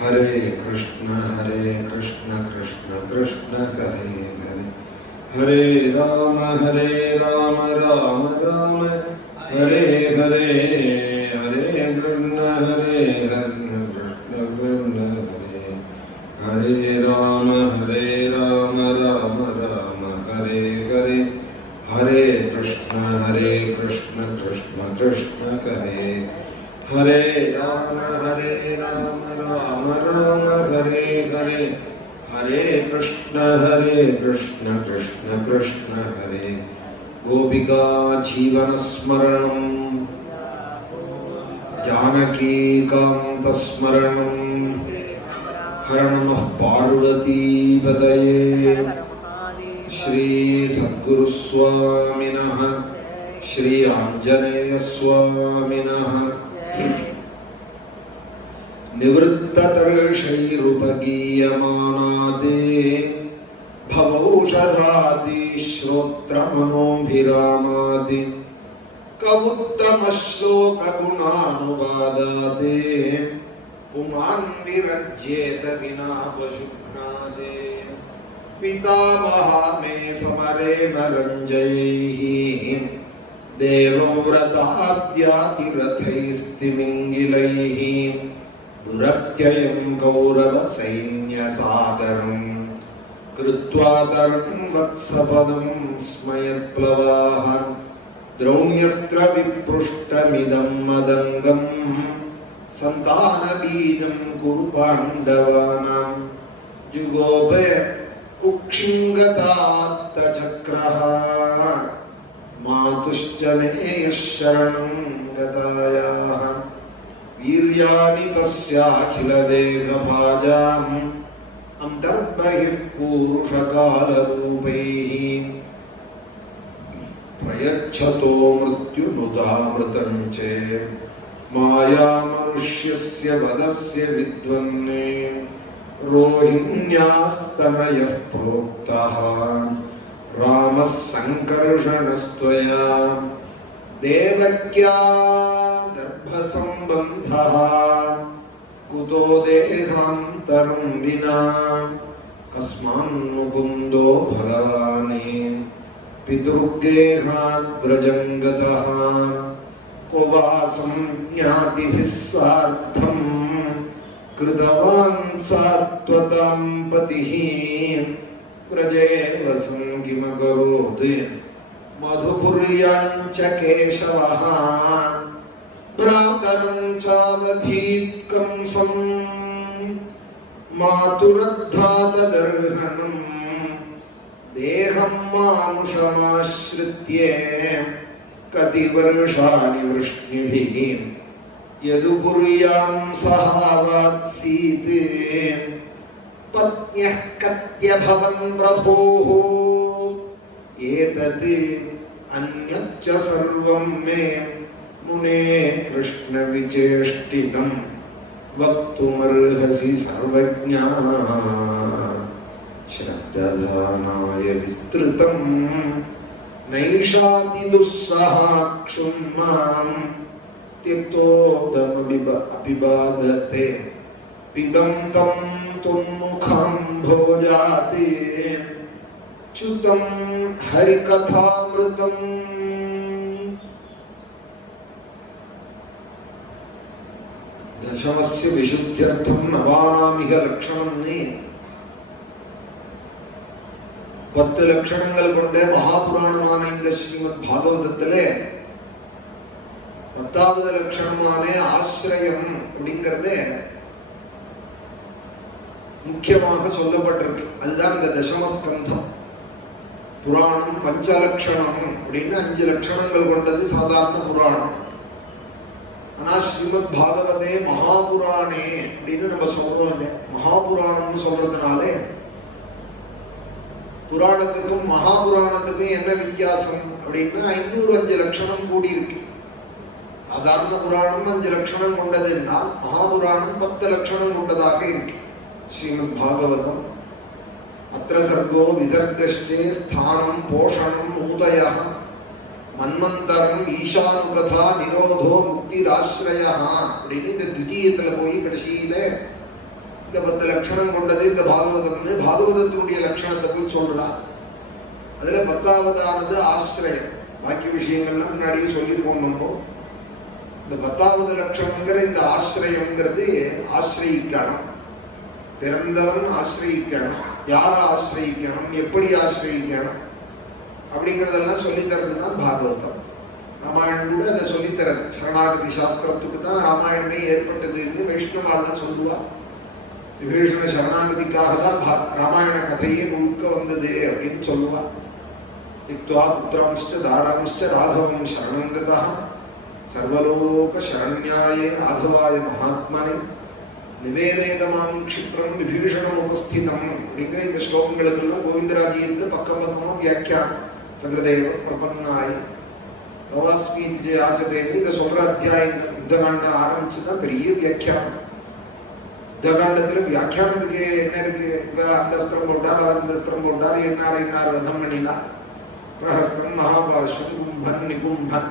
हरे कृष्ण कृष्ण कृष्ण हरे हरे, हरे राम राम राम हरे हरे, हरे कृष्ण कृष्ण कृष्ण हरे, हरे राम राम राम हरे हरे, हरे कृष्ण कृष्ण कृष्ण हरे, हरे राम राम हरे हरे, हरे कृष्ण कृष्ण कृष्ण हरे। गोपिका जीवन स्मरणं जानकी कांत स्मरणं, हर नमः पार्वती पतये। श्री सद्गुरु स्वामिनः, श्री आंजनेय स्वामिनः। निवृत्ततर्षैरुपगीयमानाते भवौषधाति श्रोत्रमनोभिरामाति, कवुत्तमश्लोकगुणानुवादाते पुमान् विरज्येत विना पशुघ्नाते। पितामहा मे समरेण रञ्जयैः, देवव्रताद्यातिरथैस्तिमिङ्गिलैः, दुरत्ययं कौरवसैन्यसागरं कृत्वा तरं वत्सपदं स्मयत्प्लवाः। द्रौण्यस्त्रविपृष्टमिदं मदङ्गं सन्तानबीजं कुरु पाण्डवानां। जुगोप कुक्षिङ्गतात्तचक्रः, मातुश्च मे शरणं गतायाः। वीर्याणि तस्याखिलदेहभाजाम् अन्तर्बहिः पूरुषकालरूपैः, प्रयच्छतो मृत्युनुदामृतं चेत् मायामनुष्यस्य वदस्य विद्वन्ने। रोहिण्यास्तनयः प्रोक्तः रामः सङ्कर्षणस्त्वया, देवक्या गर्भसम्बन्धः कुतो देहान्तरं विना। कस्मान्मुकुन्दो भगवान् पितृगेहाद्व्रजं गतः, को वा संज्ञातिभिः सार्धं कृतवान् सात्वतां पतिः। व्रजे वसन् किमकरोत् मधुपुर्याञ्च केशवः, भ्रातरं चादधीत् कंसं मातुरद्धातदर्हणं। देहं मानुषमाश्रित्य कति वर्षाणि वृष्णिभिः, यदुपुर्यां सहावात्सीत् पत्न्यः कत्यभवन् प्रभोः। एतत् अन्यच्च सर्वं मे मुने कृष्ण विचेष्टितं, वक्तुमर्हसि सर्वज्ञा। श्रद्धानाय विस्तृतं नैषाति दुस्सहाक्षुन्मां, त्यक्तोदमभिबाधते पिबन्तं तुन्मुखाम्भोजाते। च्युतं हरिकथामृतम्। दशमस्य विशुद्ध्यर्थं नवानामिह लक्षणं। 10 லட்சணங்கள் கொண்ட மகாபுராணமான இந்த ஸ்ரீமத் பாகவதத்திலே 10வது லட்சணமான ஆசிரியம் அப்படிங்கிறது முக்கியமாக சொல்லப்பட்டிருக்கு. அதுதான் இந்த தசமஸ்கந்தம். புராணம் பஞ்சலட்சணம் அப்படின்னு 5 லட்சணங்கள் கொண்டது சாதாரண புராணம். ஆனா ஸ்ரீமத் பாகவதே மகாபுராணே அப்படின்னு நம்ம சொல்றோம். மகாபுராணம்னு சொல்றதுனாலே புராணத்துக்கும் மகாபுராணத்துக்கும் என்ன வித்தியாசம் அப்படின்னா 505 லட்சணம் கூடி இருக்கு. சாதாரண புராணம் 5 லட்சணம் கொண்டதுன்னா மகாபுராணம் 10 லட்சணம் கொண்டதாக இருக்கு. ஸ்ரீமத் பாகவதம் அத்ர சர்கோ விசர்கஸ்சே ஸ்தானம் போஷணம் ஊதயः மன்வந்தரம் ஈசானுகதா நிரோதோ முக்திராஸ்ரயः அப்படின்னு இந்த த்விதீயத்துல போய் கடைசியில இந்த 10 லட்சணம் கொண்டது இந்த பாகவதம்னு பாகவதத்தினுடைய லட்சணத்தை போய் சொல்றான். அதுல 10ஆவதானது ஆசிரியம். பாக்கி விஷயங்கள்லாம் முன்னாடியே சொல்லிருக்கோம். நம்ம இந்த 10ஆவது லட்சணங்கிற இந்த ஆசிரியங்கிறது ஆசிரியிக்கணும், பிறந்தவன் ஆசிரியிக்கணும், யார ஆசிரியிக்கணும், எப்படி ஆசிரியிக்கணும் அப்படிங்கிறதெல்லாம் சொல்லித்தரது தான் பாகவதம். ராமாயணம் கூட அதை சொல்லித்தரது. சரணாகதி சாஸ்திரத்துக்கு தான் ராமாயணமே ஏற்பட்டதுன்னு வைஷ்ணவால் சொல்லுவா. விபீஷண சரணாகதிக்காக தான் ராமாயண கதையே முழுக்க வந்தது அப்படின்னு சொல்லுவா. திக்த்வா புத்திராம்ச்ச தாராம்ச்ச ராகவம் சரணங்கதா சர்வலோக சரண்யாயே ராகவாய மகாத்மனே நிவேதேதமாம் க்ஷிப்ரம் விபீஷணம் உபஸ்திதம் அப்படிங்கிற இந்த ஸ்லோகங்களுக்கெல்லாம் கோவிந்தராஜியத்துல பக்கம் பக்கமும் வியாக்கியானம். சங்கரதேவ பிரபன்னாய பவாஸ்மீதி ஆச்சதேன்னு இதை சொல்ற அத்தியாயங்கள் யுத்தகாண்டம் ஆரம்பிச்சுதான் பெரிய வியாக்கியானம். யுத்தகாண்டத்துல வியாக்கியானத்துக்கு என்ன இருக்கு? அந்த அஸ்திரம் போட்டார், அந்த அஸ்திரம் போட்டார், என்னார் வதம் பண்ணினா, பிரஹஸ்தம் மகாபாஷ்யம் கும்பன் நிகும்பன்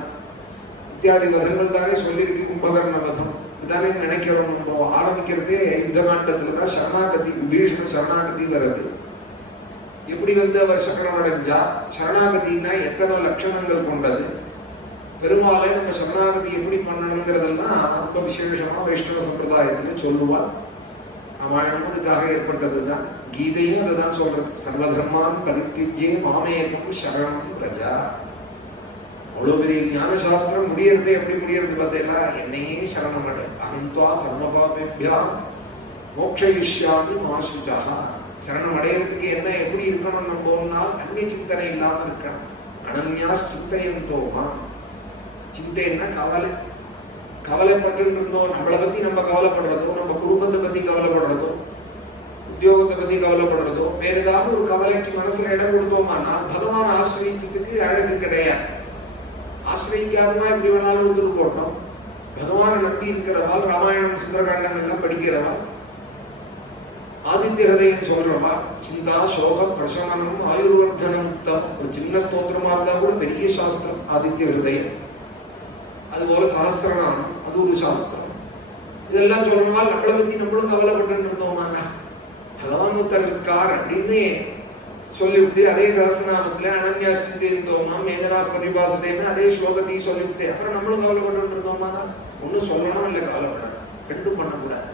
இத்தியாதி வதங்கள் தானே சொல்லியிருக்கு. கும்பகர்ண வதம் இதானே நினைக்கிறோம். நம்ம ஆரம்பிக்கிறதே யுத்தகாண்டத்துலதான் சரணாகதி, விபீஷண சரணாகதி வருது. எப்படி வந்து அவர் சக்கரம் அடைஞ்சா, சரணாகதினா எத்தனை லட்சணங்கள் கொண்டது, பெருமாளை நம்ம சரணாகதி எப்படி பண்ணணுங்கிறதெல்லாம் ரொம்ப விசேஷமா வைஷ்ணவ சம்பிரதாயத்துல சொல்லுவாள். ராமாயணம் அதுக்காக ஏற்பட்டதுதான். கீதையும் அதுதான் சொல்றது. சர்வதர்மான் பரித்யஜ்யே மாமேகம் சரணம் பிரஜா. அவ்வளவு பெரிய ஞான சாஸ்திரம் முடியறது எப்படி முடியறது பார்த்தீங்களா? என்னையே சரணம் அடை, அனந்த்வா சர்வபாபேப்யா மோக்ஷயிஷ்யாமி மாசுஜா. சரணம் அடையிறதுக்கு என்ன எப்படி இருக்கணும்? நம்ம அந்நிய சிந்தனை இல்லாம இருக்கணும். அனன்யாஸ் சிந்தையந்தோமா. சிந்தைன்னா கவலை. கவலைப்பட்டு இருந்தோம். நம்மளை பத்தி நம்ம கவலைப்படுறதோ, நம்ம குடும்பத்தை பத்தி கவலைப்படுறதோ, உத்தியோகத்தை பத்தி கவலைப்படுறதோ, வேற ஏதாவது ஒரு கவலைக்கு மனசுல இடம் கொடுத்தோமானா பகவான் ஆசிரியச்சதுக்கு அழகு கிடையாது. ஆசிரியிக்காதமா எப்படி வேணாலும் உதிர் போட்டோம். பகவானை நம்பி இருக்கிறவாள், ராமாயணம் சுந்தரகாண்டம் எல்லாம் படிக்கிறவா, ஆதித்ய ஹிருதயம் சொல்றவா, சிந்தா சோகம் பிரசமனம் ஆயுர்வர்தனம் உத்தம். ஒரு சின்ன ஸ்தோத்திரமா இருந்தா கூட பெரிய சாஸ்திரம் ஆதித்ய ஹிருதயம். அதுபோல சஹஸ்ரநாமம், அது ஒரு சாஸ்திரம். இதெல்லாம் சொல்றவாள் நம்மளை பத்தி நம்மளும் கவலைப்பட்டு இருந்தோமாங்க. பகவான் ஒருத்தர் இருக்கார் அப்படின்னு சொல்லிவிட்டு அதே சஹஸ்ரநாமத்துல அனன்யாசிந்தோமா மேகனா பரிபாசதேன்னு அதே ஸ்லோகத்தையும் சொல்லிவிட்டு அப்புறம் நம்மளும் கவலைப்பட்டு இருந்தோமாங்க. ஒன்னும் சொல்லணும் இல்லை கவலைப்படணும், ரெண்டும் பண்ணக்கூடாது.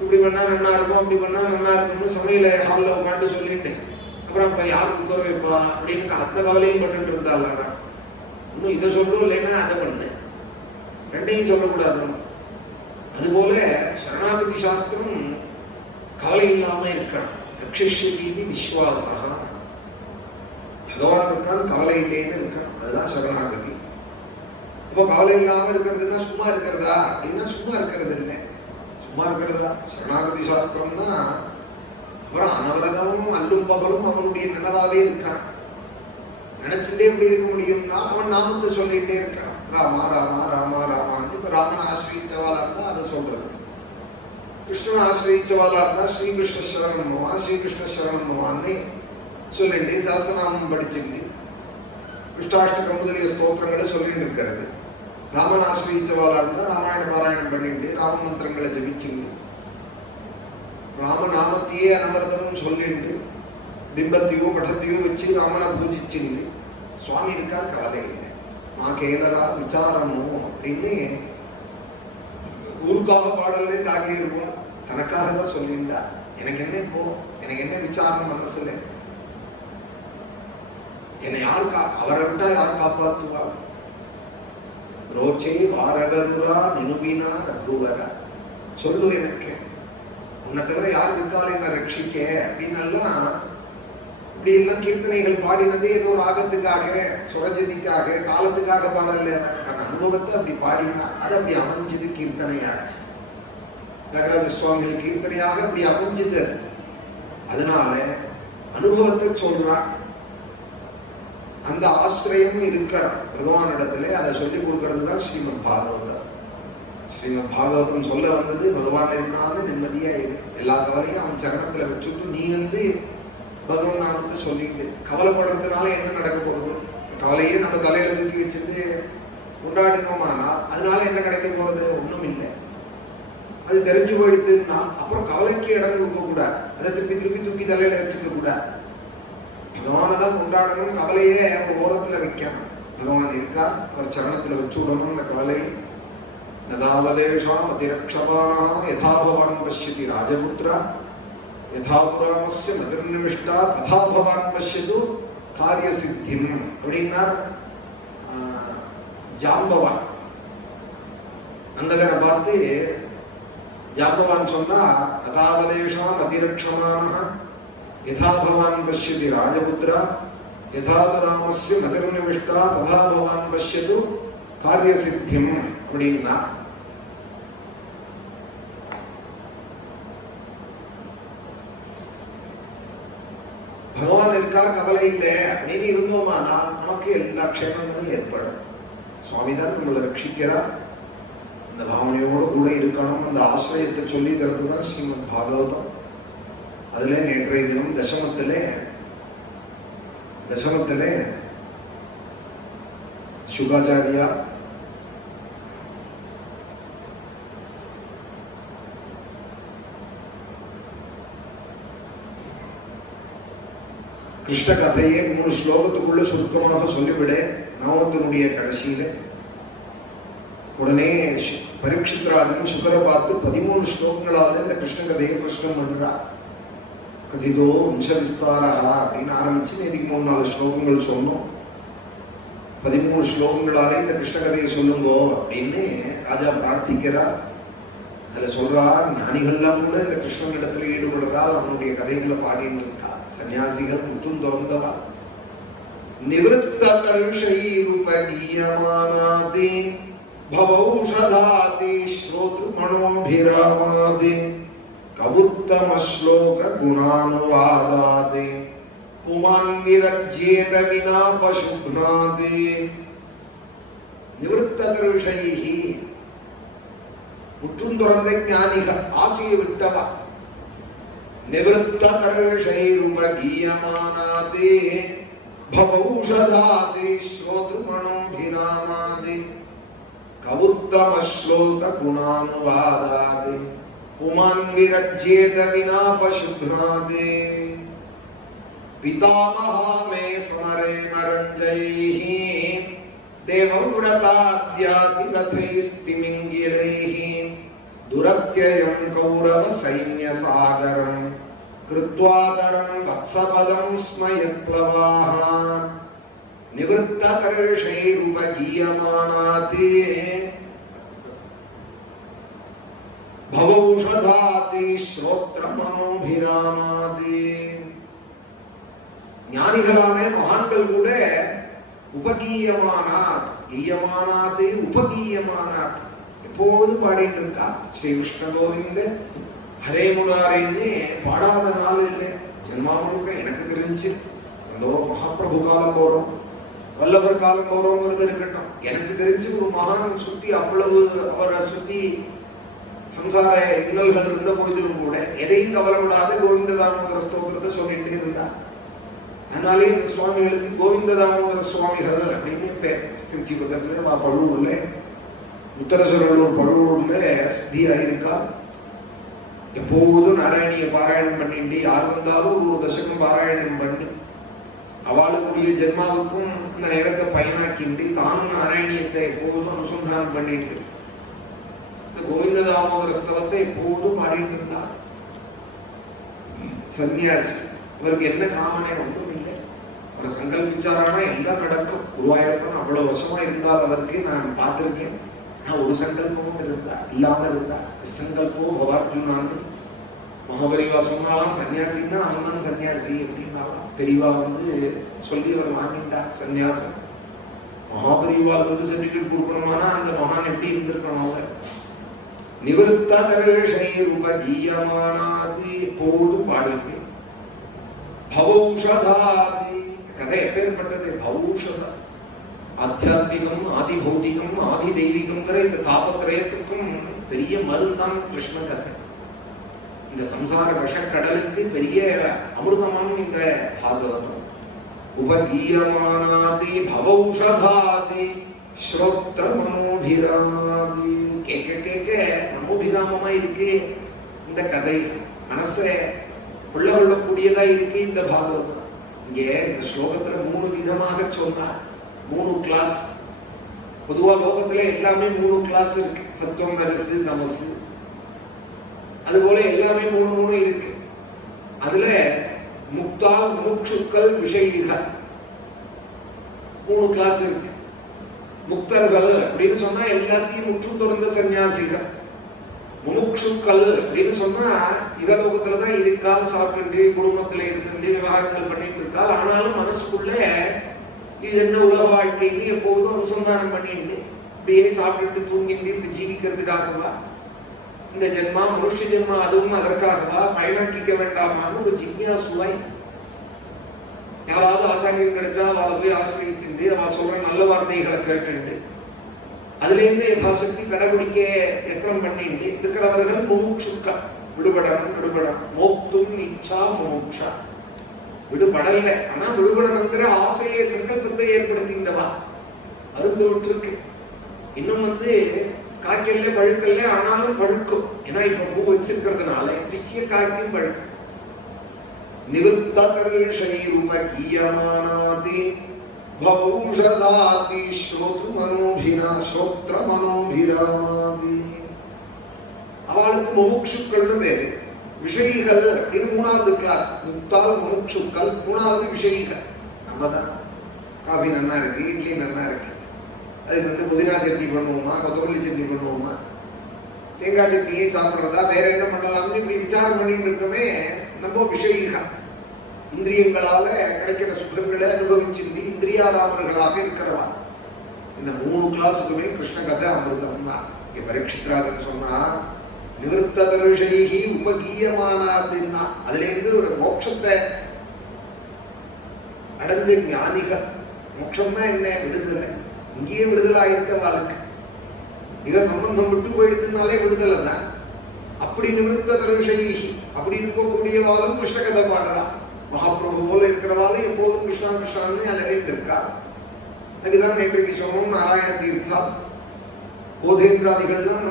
இப்படி பண்ணா நல்லா இருக்கும், அப்படி பண்ணா நல்லா இருக்கும்னு சமையல ஹாலில் உட்காந்து சொல்லிட்டு அப்புறம் இப்ப யாருக்கு குக்கர் வைப்பா அப்படின்னு அந்த கவலையும் பண்ணிட்டு இருந்தாள். இன்னும் இதை சொல்லும் இல்லைன்னா அதை பண்ணு, ரெண்டையும் சொல்லக்கூடாது. அதுபோல சரணாகதி சாஸ்திரம் கவலை இல்லாம இருக்கணும். ரட்சிஷ்யதீதி விஸ்வாசா. பகவான் இருக்கான், கவலை இல்லைன்னு இருக்கணும். அதுதான் சரணாகதி. இப்போ கவலை இல்லாம இருக்கிறதுன்னா சும்மா இருக்கிறதா அப்படின்னா சும்மா இருக்கிறது இல்லை. சும்மா இருக்கிறதா சரணாகதி சாஸ்திரம்னா அப்புறம் அனவரதமும் அல்லும் பகலும் அவனுடைய நினைவாவே இருக்கான். நினைச்சுட்டே எப்படி இருக்க முடியும்னா அவன் நாமத்தை சொல்லிட்டே இருக்கான். ராமா ராமா ராமா ராமான்னு. இப்ப ராமன் ஆசிரியச்சவாளா இருந்தா அதை சொல்றது, கிருஷ்ணன் ஆசிரியச்சவாளா இருந்தா ஸ்ரீகிருஷ்ண சரணம்மா ஸ்ரீகிருஷ்ண சரணம்மான்னு சொல்லிட்டு சாஸ்திரநாமம் படிச்சுட்டு கிருஷ்ணாஷ்டகம் முதலிய ஸ்தோத்திரங்களை சொல்லிட்டு இருக்கிறது. ராமன் ஆசிரியச்சவாளா இருந்தா ராமாயண பாராயணம் பண்ணிட்டு ராம மந்திரங்களை ஜபிச்சுங்க, ராமநாமத்தையே அனவரதமும் சொல்லிட்டு பிம்பத்தையோ படத்தையோ வச்சு ராமனை பூஜிச்சுங்க. சுவாமி இருக்கார், கவலை இல்லை. மா கேலரா விசாரமோ அப்படின்னு ஊருக்காக பாடலே தாக்கி இருப்பா, தனக்காக தான் சொல்லிண்டா. எனக்கு என்ன இப்போ, எனக்கு என்ன விசாரம் மனசுல, என்னை யாரு அவரை விட்டா யார் காப்பாத்துவா? ரோச்சே வாரகருரா நினுவினா ரகுவரா. சொல்லு எனக்கு, உன்னை தவிர யார் இருக்காள் என்ன ரட்சிக்க அப்படின்னெல்லாம் இப்படி எல்லாம் கீர்த்தனைகள் பாடினதே ஏதோ ராகத்துக்காக, சுரஜதிக்காக, காலத்துக்காக பாடல. அனுபவத்தை அப்படி பாடினா அது அப்படி அமைஞ்சது கீர்த்தனையாக. தியாகராஜ சுவாமிகள் கீர்த்தனையாக அப்படி அமைஞ்சது. அதனால அனுபவத்தை சொல்றான். அந்த ஆசிரியம் இருக்கணும் பகவான் இடத்துல. அதை சொல்லிக் கொடுக்கறது தான் ஸ்ரீமத் பாகவதம். ஸ்ரீமத் பாகவதம் சொல்ல வந்தது பகவான் இருக்கான்னு நிம்மதியா இருக்கு. எல்லா கவலையும் அவன் சரணத்துல வச்சுட்டு நீ வந்து பகவான் நாமத்தை சொல்லிட்டு கவலைப்படுறதுனால என்ன நடக்க போறது? கவலையே நம்ம தலையில தூக்கி வச்சுட்டு கொண்டாடினோமானா அதனால என்ன கிடைக்க போறது? ஒண்ணும் இல்லை. அது தெரிஞ்சு போயிடுதுன்னா அப்புறம் கவலைக்கு இடம் கொடுக்க கூடாது. அதை திருப்பி திருப்பி தூக்கி தலையில வச்சுக்க கூடாது. பகவானதான் கொண்டாடணும், கவலையே அவங்க ஓரத்துல வைக்கணும். பகவான் இருக்கா, அவர் சரணத்துல வச்சு விடணும் அந்த கவலையை. நதாவதேஷாம் அதிரக்ஷமானா யதா பவான் பஷ்யதி ராஜபுத்ரா யதா புராமஸ்ய மதிர்நிவிஷ்டா ததா பவான் பஷ்யது காரிய சித்திம் அப்படின்னார் ஜாம்பவான். அங்கதனை பார்த்து ஜாம்பவான் சொன்னா அதாவதேஷாம் அதிரக்ஷமான யதா பவான் பஷ்யதி ராஜபுத்ரா யதா ராமஸ்ய மதிர்நிவிஷ்டா ததா பவான் பஷ்யது காரிய சித்திம் அப்படின்னா. பகவான் இருக்கார், கவலை இல்லை அப்படின்னு இருந்தோமானா நமக்கு எல்லா க்ஷேமங்களும் ஏற்படும். சுவாமி தான் நம்மளை ரட்சிக்கிறார். அந்த பாவனையோடு கூட இருக்கணும். அந்த ஆசிரியத்தை சொல்லி தரதுதான் ஸ்ரீமத் பாகவதம். அதுல நேற்றைய தினம் தசமத்திலே சுகாச்சாரியா கிருஷ்ண கதையை 3 ஸ்லோகத்துக்குள்ள சுருக்கமாக சொல்லிவிட நாமத்தினுடைய கடைசியில உடனே பரீட்சித்ராஜன் சுகரை பார்த்து 13 ஸ்லோகங்களால இந்த கிருஷ்ண கதையை பிரஷ்னம் பண்றா. கதிதோ வம்ச விஸ்தாரா அப்படின்னு ஆரம்பிச்சு நேதிக்கு 3-4 ஸ்லோகங்கள் சொன்னோம். 13 ஸ்லோகங்களால இந்த கிருஷ்ண கதையை சொல்லுங்கோ அப்படின்னு ராஜா பிரார்த்திக்கிறார். அதுல சொல்றார், ஞானிகள்லாம் கூட இந்த கிருஷ்ணன் இடத்துல ஈடுபடுறால் அவனுடைய கதைகளை பாடிட்டு இருக்கா. சன்னியாசிகள் முற்றும் துறந்தவா. நிவృత్త கர்ஷைருபகீயமானாதி பவௌஷதாதி ஸ்ரோத்ருமணோபிராமாதி கவுத்தம ஸ்லோக குணானுவாதாதி புமான் விரஜ்யேத வினா பசுக்னாதி. நிவృత్త கர்ஷைஹி முற்றும் துறந்த ஞானிகள், ஆசையை விட்டவா. நிவృత్త கர்ஷைருபகீயமானாதி பவௌஷதாதி ஸ்ரோத்ருமணோபிராமாதி கவுத்தம ஸ்லோக குணானுவாதாதி புமான் விரஜ்யேத வினா பசுக்னாதி. பிதாமஹா மே ஸ்மரே மரஞ்சைஹி தேவவ்ரதாத்யாதி ரதைஸ்திமிங்கிலைஹி துரத்யயம் கௌரவ சைன்ய சாகரம் கிருத்வாதரம் வத்சபதம் ஸ்மயத்ப்ளவாஹ. நிவృత్త கர்ஷைருபகீயமானாதி பவௌஷதாதி ஸ்ரோத்ரமனோபிராமாதி. ஞானிகளான மகான்கள் கூட உபகீயமானாத், கீயமானாது உபகீயமானாத் எப்போதும் பாடிட்டு இருக்கா. ஸ்ரீ கிருஷ்ண கோவிந்த ஹரே முராரேன்னு பாடாத நாள் இல்லை. ஜென்மாவுக்கு எனக்கு தெரிஞ்சு அந்த மகாபிரபு காலம் போறோம், வல்லவர் காலம் போறோங்கிறது இருக்கட்டும், எனக்கு தெரிஞ்சு ஒரு மகான் சுத்தி அவ்வளவு அவரை சுத்தி சம்சார இன்னல்கள் இருந்த போதிலும் கூட எதையும் கவலைப்படாத கோவிந்த தாமோதர ஸ்தோத்திரத்தை சொல்லிட்டே இருந்தார். அதனாலே இந்த சுவாமிகளுக்கு கோவிந்த தாமோதர சுவாமிகள் அப்படின்னு பேர். திருச்சி பக்கத்துல பழுவூர்ல, உத்தரசூரலூர் பழுவூர்ல சித்தியா இருக்கா. எப்போதும் நாராயணிய பாராயணம் பண்ணிட்டு யார் வந்தாலும் ஒரு தசகம் பாராயணம் பண்ணி அவளுக்குரிய ஜென்மாவுக்கும் இந்த நேரத்தை பயனாக்கிண்டு தானும் நாராயணியத்தை எப்போதும் அனுசந்தானம் பண்ணிட்டு இந்த கோவிந்த தாமோதர ஸ்தவத்தை எப்போதும் பாடிட்டு இருந்தார். சன்னியாசி. இவருக்கு என்ன காமனை ஒன்றும் இல்லை. அவர் சங்கல்பிச்சாரானா எல்லாம் நடக்கும். குருவாயூரப்பன் அவ்வளவு வருஷமா இருந்தால் அவருக்கு நான் பார்த்திருக்கேன். நான் ஒரு சங்கல்பமும் இல்லாம இருந்தா சங்கல்பம் பவார்த்துனான்னு மகாபரிவா சொன்னாலாம். சன்னியாசின்னா அவன் தான் சன்னியாசி அப்படின்னாலாம். பெரியவா சொல்லி அவர் வாங்கிட்டார் சன்னியாசம். மகாபரிவா சர்டிபிகேட் கொடுக்கணுமானா அந்த மகான் எப்படி இருந்திருக்கணும். அவர் நிவృత్త கர்ஷைருபகீயமானாதி எப்போதும் பாடிட்டு. பவௌஷதாதி கதை எப்பேற்பட்டது. பவௌஷதா ஆத்தியாத்மிகம், ஆதி பௌதிகம், ஆதி தெய்வீகம்ங்கிற இந்த தாபத்திரயத்துக்கும் பெரிய மருந்தான் கிருஷ்ண கதை. இந்த சம்சார விஷக்கடலுக்கு பெரிய அமிர்தமும் இந்த பாகவதம். உபகீயமானாதி பவௌஷதாதி ஸ்ரோத்ர மனோபிராமாதி. கேட்க கேட்க நமோபிராமமா இருக்கு இந்த கதை, மனசை கொள்ளக்கூடியதா இருக்கு இந்த பாகவதம். இங்கே இந்த ஸ்லோகத்துல 3 விதமாக சொன்னார், 3 கிளாஸ். பொதுவா லோகத்துல எல்லாமே 3 கிளாஸ் இருக்கு, சத்துவம் ரஜசு தமசு, அதுபோல எல்லாமே 3 இருக்கு. அதுல முக்தா முமுட்சுக்கள் விஷயிகள் 3 கிளாஸ் இருக்கு. முக்தர்கள் அப்படின்னு சொன்னா எல்லாத்தையும் முற்று துறந்த சன்னியாசிகள். முமுட்சுக்கள் அப்படின்னு சொன்னா இதலோகத்துலதான் இருக்கா, சாப்பிட்டு குடும்பத்துல இருந்து விவகாரங்கள் பண்ணிட்டு இருக்கா, ஆனாலும் மனசுக்குள்ள இது என்ன உலக வாழ்க்கைன்னு எப்போதும் அனுசந்தானம் பண்ணிட்டு இப்படியே சாப்பிட்டு தூங்கிட்டு இப்படி ஜீவிக்கிறதுக்காகவா இந்த ஜென்மா, மனுஷ ஜென்மா அதுவும் அதற்காகவா பயனாக்கிக்க வேண்டாமான்னு ஒரு ஜிக்ஞாசுவாய் யாராவது ஆச்சாரியம் கிடைச்சா அவளை போய் ஆசிரியத்து அவ சொல்ற நல்ல வார்த்தைகளை கேட்டு அதுல இருந்து யதாசக்தி கடைபிடிக்க எத்தனம் பண்ணிட்டு இருக்கிறவர்கள் முமுட்சுக்கள். விடுபடம் மோக்தும் இச்சா முமுட்சா, விடுபடல ஆனா விடுபடணுங்கிற ஆசையை சங்கல்பத்தை ஏற்படுத்தின்றவா அருந்து விட்டுருக்கு. இன்னும் காய்க்கல்ல பழுக்கல்ல, ஆனாலும் பழுக்கும். ஏன்னா இப்ப பூ வச்சிருக்கிறதுனால நிச்சய காய்க்கும் பழுக்கும். நிவர்த்தகர்ஷைருமகீயமானாதி பவௌஷதாதி ஸ்ரோத்ரமனோபிராமாதி. அவளுக்கு முமுட்சுக்கள்னு பேரு. விஷயிகள் இது 3வது கிளாஸ். முக்தால் முமுட்சுக்கள், 3வது விஷயிகள். நம்ம தான் காஃபி நல்லா இருக்கு, இட்லி நல்லா இருக்கு, அதுக்கு புதினா சட்னி பண்ணுவோமா, கொத்தமல்லி சட்னி பண்ணுவோமா, தேங்காய் சட்னியை சாப்பிட்றதா, வேற என்ன பண்ணலாம்னு இப்படி விசாரம் பண்ணிட்டு இருக்கோமே. நம்ம விஷயிகள் இந்திரியங்களால கிடைக்கிற சுகங்களை அனுபவிச்சிருந்து இந்திரியாராமர்களாக இருக்கிறவா. இந்த 3 கிளாஸுக்குமே கிருஷ்ண கதை அமிர்தம் தான். இங்க பரீட்சித்ராஜன் சொன்னா நிவர்த்ததருஷைஹி உபகீயமானாதுன்னா அதுல இருந்து ஒரு மோட்சத்தை அடைஞ்ச ஞானிகள். மோட்சம்னா என்ன? விடுதலை. இங்கேயே விடுதலை ஆயிடுத்த வாழ்க்கை. மிக சம்பந்தம் விட்டு போயிடுதுனாலே விடுதலை தான். அப்படி நிவர்த்ததருஷைஹி அப்படி இருக்கக்கூடியவாலும் கிருஷ்ண கதை பாடுறா. மகாபிரபு போல இருக்கிறவாலும் எப்போதும் கிருஷ்ணா கிருஷ்ணான்னு அலறிட்டு இருக்கா. அதுதான் நேற்றைக்கு சொன்னோம், நாராயண தீர்த்தா போதேந்திராதிகள்லாம்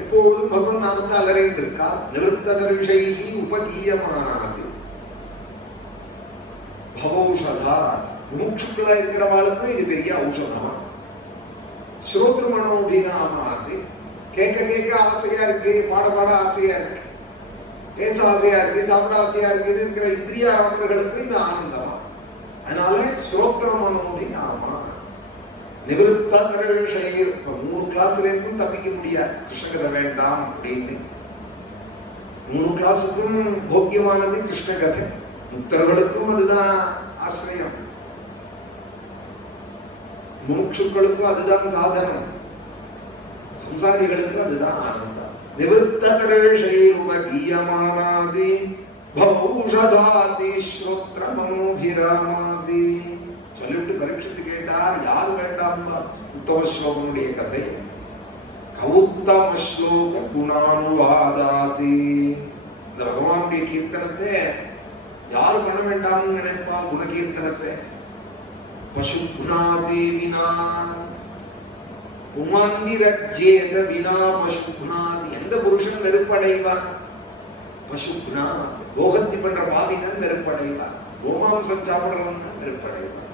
எப்போதும் பகவான் நாமத்தை அலறிட்டு இருக்கா. நிவர்த்ததருஷைஹி உபகீயமானாது பவௌஷதா. முமுட்சுக்களா இருக்கிறவாளுக்கும் இது பெரிய ஔஷதம். ஸ்ரோத்ரமனோபிராமாது, கேட்க கேட்க ஆசையா இருக்கு, பாட பாட ஆசையா இருக்கு, பேச ஆசையா இருக்கு, சாப்பிட ஆசையா இருக்கு இருக்கிற இந்திரியாராமர்களுக்கு இது ஆனந்தமா. அதனால ஸ்ரோத்ரமனோபிராமா நிவர்த்ததருஷைர். இப்ப 3 கிளாஸ்ல இருந்தும் தப்பிக்க முடியாது. கிருஷ்ணகதை வேண்டாம் அப்படின்னு 3 கிளாஸுக்கும் போக்கியமானது கிருஷ்ணகதை. முக்தர்களுக்கும் அதுதான் ஆசிரியம், முமுட்சுக்களுக்கும் அதுதான் சாதனம், சம்சாரிகளுக்கு அதுதான் ஆனந்தம். நிவர்த்ததருஷைருமகீயமானாதி பவௌஷதாதி ஸ்ரோத்ரமனோபிராமாதி. சொல்லிட்டு பரீட்சித்து கேட்டார், யார் வேண்டாம்? உத்தம ஸ்லோகனுடைய கதை. கௌத்தம ஸ்லோக குணானுவாதாதி. இந்த பகவானுடைய கீர்த்தனத்தை யாரு பண்ண வேண்டாம்னு நினைப்பா? குணகீர்த்தனத்தை. பசு குணாதி வினா உமாந்திரஜேத வினா பசு குணாதி. எந்த புருஷன் வெறுப்படைவான்? பசு குணா, போகத்தி பண்ற பாவிதான் வெறுப்படைவான், கோமாம்சம் சாப்பிடுறவன் தான் வெறுப்படைவான்.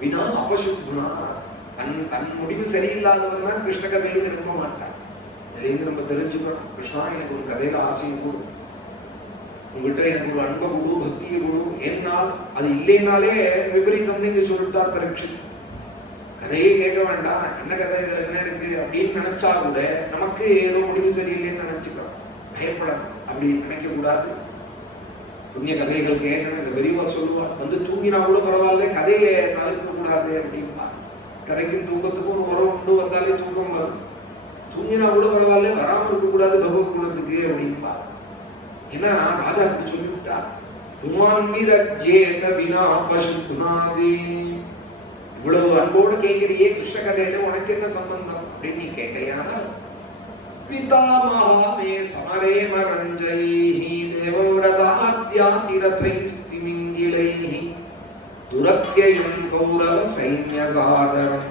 வினா அபசு குணா, தன் முடிவு சரியில்லாதவன் தான் கிருஷ்ண கதையை விரும்ப மாட்டான். இதுலேருந்து நம்ம தெரிஞ்சுக்கணும், கிருஷ்ணா எனக்கு ஒரு கதையில ஆசையை கொடு, உங்ககிட்ட எனக்கு ஒரு அன்பை கொடு, பக்தியை கொடு. ஏன்னால் அது இல்லைனாலே விபரீதம்னு இங்க சொல்லிட்டார் பரீட்சித். கதையே கேட்க வேண்டாம், என்ன கதை இதுல என்ன இருக்கு அப்படின்னு நினைச்சா கூட நமக்கு ஏதோ முடிவு சரியில்லைன்னு நினைச்சுக்கலாம். பயப்படணும், அப்படி நினைக்க கூடாது. புண்ணிய கதைகள் கேட்கணும். இந்த பெரியவா சொல்லுவா, தூங்கினா கூட பரவாயில்ல, கதையை தவிர்க்க கூடாது அப்படின்பா. கதைக்கும் தூக்கத்துக்கும் ஒரு உறவு உண்டு, வந்தாலே தூக்கம் வரும். தூங்கினா கூட பரவாயில்ல, வராமல் இருக்க கூடாது பகவத் குணத்துக்கு அப்படின்பா. ஏன்னா ராஜாவுக்கு சொல்லிவிட்டா, இவ்வளவு அன்போடு கேட்கிறியே கிருஷ்ண கதையில உனக்கு என்ன சம்பந்தம் அப்படின்னு நீ கேட்கையான பிதாமஹாமே சமரே மரஞ்சைஹி தேவவ்ரதாத்யாதிரதைஸ்திமிங்கிலைஹி துரத்யயம் கௌரவ சைன்யசாதரம்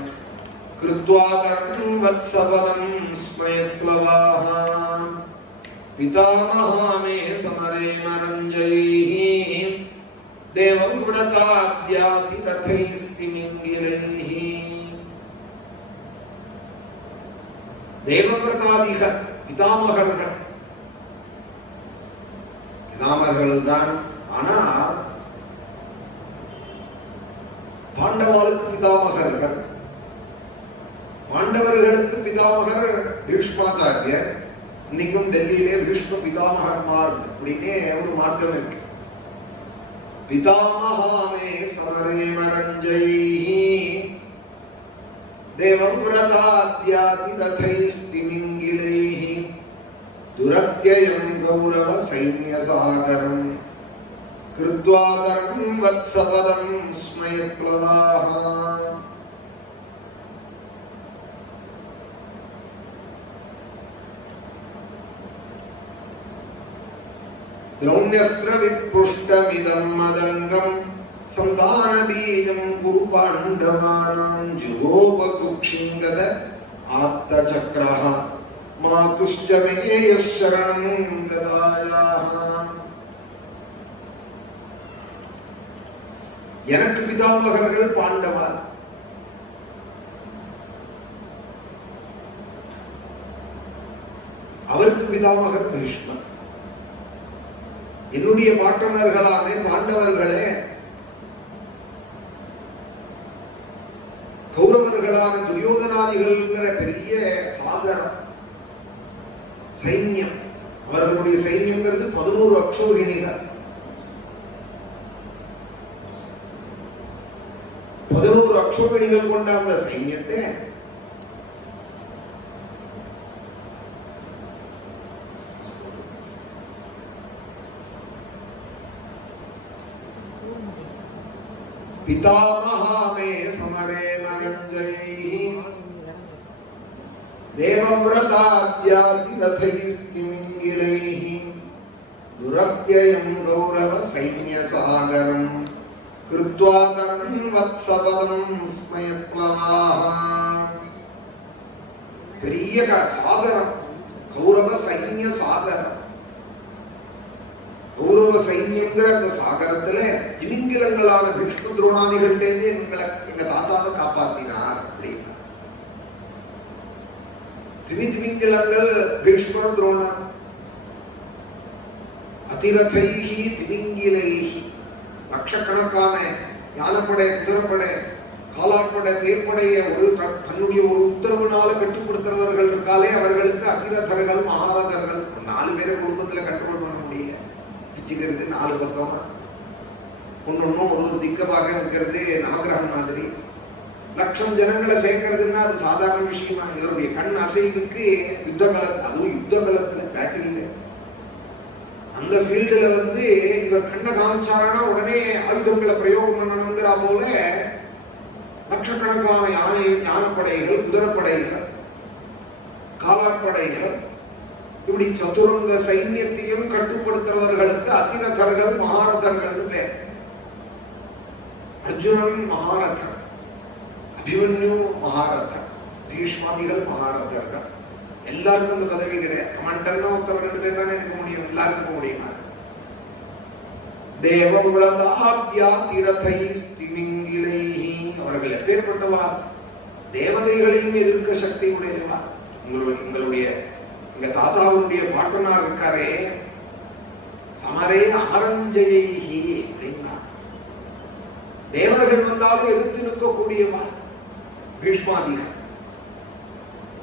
கிருத்வா கர்ணம் வத்சபதம் ஸ்ம स्मयप्लवाः पितामहा मे समरेण रञ्जयैः देवव्रताद्यातिरथैस्तिमिङ्गिलैः தேவவிரதாதிகள் பிதாமகர்கள் தான். ஆனா பாண்டவாளுக்கு பிதாமகர்கள், பாண்டவர்களுக்கு பிதாமகர் பீஷ்மாச்சாரியர். இன்னைக்கும் டெல்லியிலே பீஷ்ம பிதாமகர் மார்க் அப்படின்னே ஒரு மார்க்கம் இருக்கு. பிதாமகாமே சமரேம ரஞ்சைஹி தேவவ்ரதாத்யாதிரதைஸ்திமிங்கிலைஹி துரத்யயம் கௌரவ சைன்யசாகரம் கிருத்வாதரம் வத்சபதம் ஸ்மயப்ளவாஹ. द्रौण्यस्त्र विपुष्टमिदं मदङ्गं सन्तानबीजं कुरु पाण्डवानां जुगोपकुक्षिङ्गद आत्तचक्रः मातुश्च मे यः शरणं गदायाः. எனக்கு பிதாமகர்கள் பாண்டவர், அவருக்கு பிதாமகர் பீஷ்மர். என்னுடைய பாட்டனர்களான பாண்டவர்களே கௌரவர்களான துரியோதனாதிகள் பெரிய சாகரம் சைன்யம். அவர்களுடைய சைன்யம்ங்கிறது 11 அக்ஷோகிணிகள். 11 அக்ஷோகிணிகள் கொண்ட அந்த சைன்யத்தை पितामहा मे समरेण रञ्जयैः देवव्रताद्यातिरथैस्तिमिङ्गिलैः दुरत्ययं गौरव सैन्यसागरं कृत्वाकरं वत्सपदं स्मयप्लवाः. பெரிய சாகரம், கௌரவ சைன்ய சாகரம். கௌரவ சைன்யங்கிற அந்த சாகரத்துல திமிங்கிலங்களான பீஷ்ம துரோணாதிகள்டே எங்க தாத்தாவை காப்பாத்தினார் அப்படின்னா. திமிங்கிலங்கள் பீஷ்ம துரோணர். அதிரதைஹி திமிங்கிலைஹி லட்சக்கணக்கான யானைப்படை, குதிரைப்படை, காலாட்படை, தேர்ப்படையை தன்னுடைய ஒரு உத்தரவுனால கட்டுப்படுத்துறவர்கள் இருக்காலே அவர்களுக்கு அதிரதர்கள், மகாரதர்கள். 4 பேரை குடும்பத்துல கட்டுப்பாடு பண்ண முடியல. பிச்சுக்கிறது 4 பக்கம், ஒன்னொன்னும் ஒரு திக்கமாக இருக்கிறது நவகிரகம் மாதிரி. 1,00,000 ஜனங்களை சேர்க்கறதுன்னா அது சாதாரண விஷயமா? இவருடைய கண் அசைவுக்கு யுத்த காலத்துல, அதுவும் யுத்த காலத்துல பேட்டில் அந்த ஃபீல்டுல இவர் கண்ண காமிச்சாரனா உடனே ஆயுதங்களை பிரயோகம் பண்ணணுங்கிற போல லட்சக்கணக்கான ஞானப்படைகள், குதிரைப்படைகள், காலாட்படைகள், இப்படி சதுரங்க சைன்யத்தையும் கட்டுப்படுத்துறவர்களுக்கு அதிரதர்கள், மகாரதர்கள் பேர். அர்ஜுனன் மகாரதன், அபிமன்யு மகாரதன், பீஷ்மாதிகள் மகாரதர்கள். எல்லாருக்கும் அந்த பதவி கிடையாது. கமாண்டர்னா ஒருத்தர் 2 பேர் தானே இருக்க முடியும், எல்லாருக்கும் முடியுமா? தேவவ்ரதாத்யாதிரதைஸ்திமிங்கிலைஹி அவர்கள் எப்பேற்பட்டவா? தேவதைகளையும் எதிர்க்க சக்தி உடையவா. உங்களுடைய எங்க தாத்தாவுடைய பாட்டனார் இருக்காரே, சமரே அமரஞ்சயைஹி அப்படின்னா தேவர்கள் வந்தாலும் எதிர்த்து நிற்கக்கூடியவா பீஷ்மாதிகள்.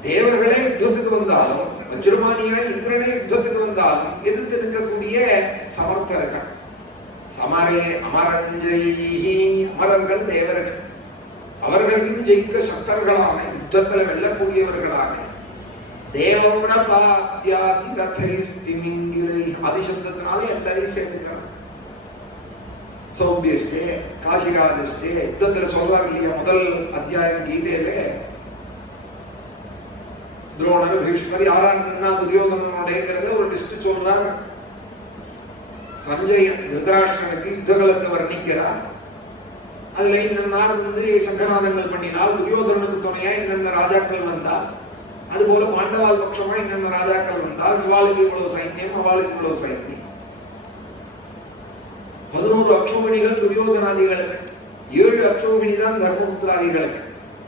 தேவர்களே யுத்தத்துக்கு வந்தாலும், வஜ்ரமானியா இந்திரனே யுத்தத்துக்கு வந்தாலும் எதிர்த்து நிற்கக்கூடிய சமர்த்தர்கள். சமரே அமரஞ்சயைஹி அமரர்கள் தேவர்கள். அவர்களையும் ஜெயிக்க சக்தர்களான, யுத்தத்தில் வெல்லக்கூடியவர்களான தேவவ்ரதாத்யாதிரதைஸ்திமிங்கிலை ஆதிசப்தத்தினாலே எல்லாரையும் சேர்த்துக்கணும். சௌபியஸ்டே, காசிராஜஸ்டே யுத்தத்தில் சொல்றாரு இல்லையா? முதல் அத்தியாயம் கீதையில துரோணர், பீஷ்மர் யாராருன்னா துரியோதனனுடையங்கிறத ஒரு லிஸ்ட் சொல்றார். சஞ்சயன் திருதராஷ்டிரனுக்கு யுத்த காலத்தை வர்ணிக்கிறார். அதுல இன்னொரு சங்கநாதங்கள் பண்ணினால், துரியோதனனுக்கு துணையா இன்னொரு ராஜாக்கள் வந்தால், அதுபோல பாண்டவால் பட்சமா என்னென்ன ராஜாக்கள் வந்தால் இவாளுக்கு இவ்வளவு சைன்யம், அவளுக்கு இவ்வளவு சைன்யம். 11 அக்ஷோபிணிகள் துரியோதனாதிகளுக்கு, 7 அக்ஷோபிணி தான் தர்மபுத்திராதிகளுக்கு.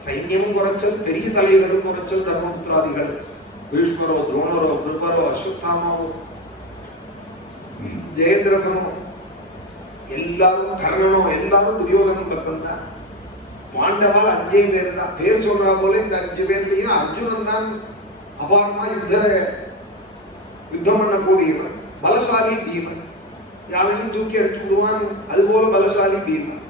சைன்யமும் குறைச்சல், பெரிய தலைவர்களும் குறைச்சல் தர்மபுத்திராதிகள். பீஷ்மரோ, துரோணரோ, கிருபரோ, அஸ்வத்தாமாவோ, ஜெயத்ரதனோ, எல்லாரும் கர்ணனோ, எல்லாரும் துரியோதனன் பக்கம் தான். பாண்டவால் 5 பேர் தான். பேர் சொல்றா போல இந்த 5 பேர்லயும் அர்ஜுனன் தான் அபாரமா யுத்தம் பண்ணக்கூடியவன், பலசாலி பீமன். யாரையும் தூக்கி அடிச்சு விடுவான், அதுபோல பலசாலி பீமன்.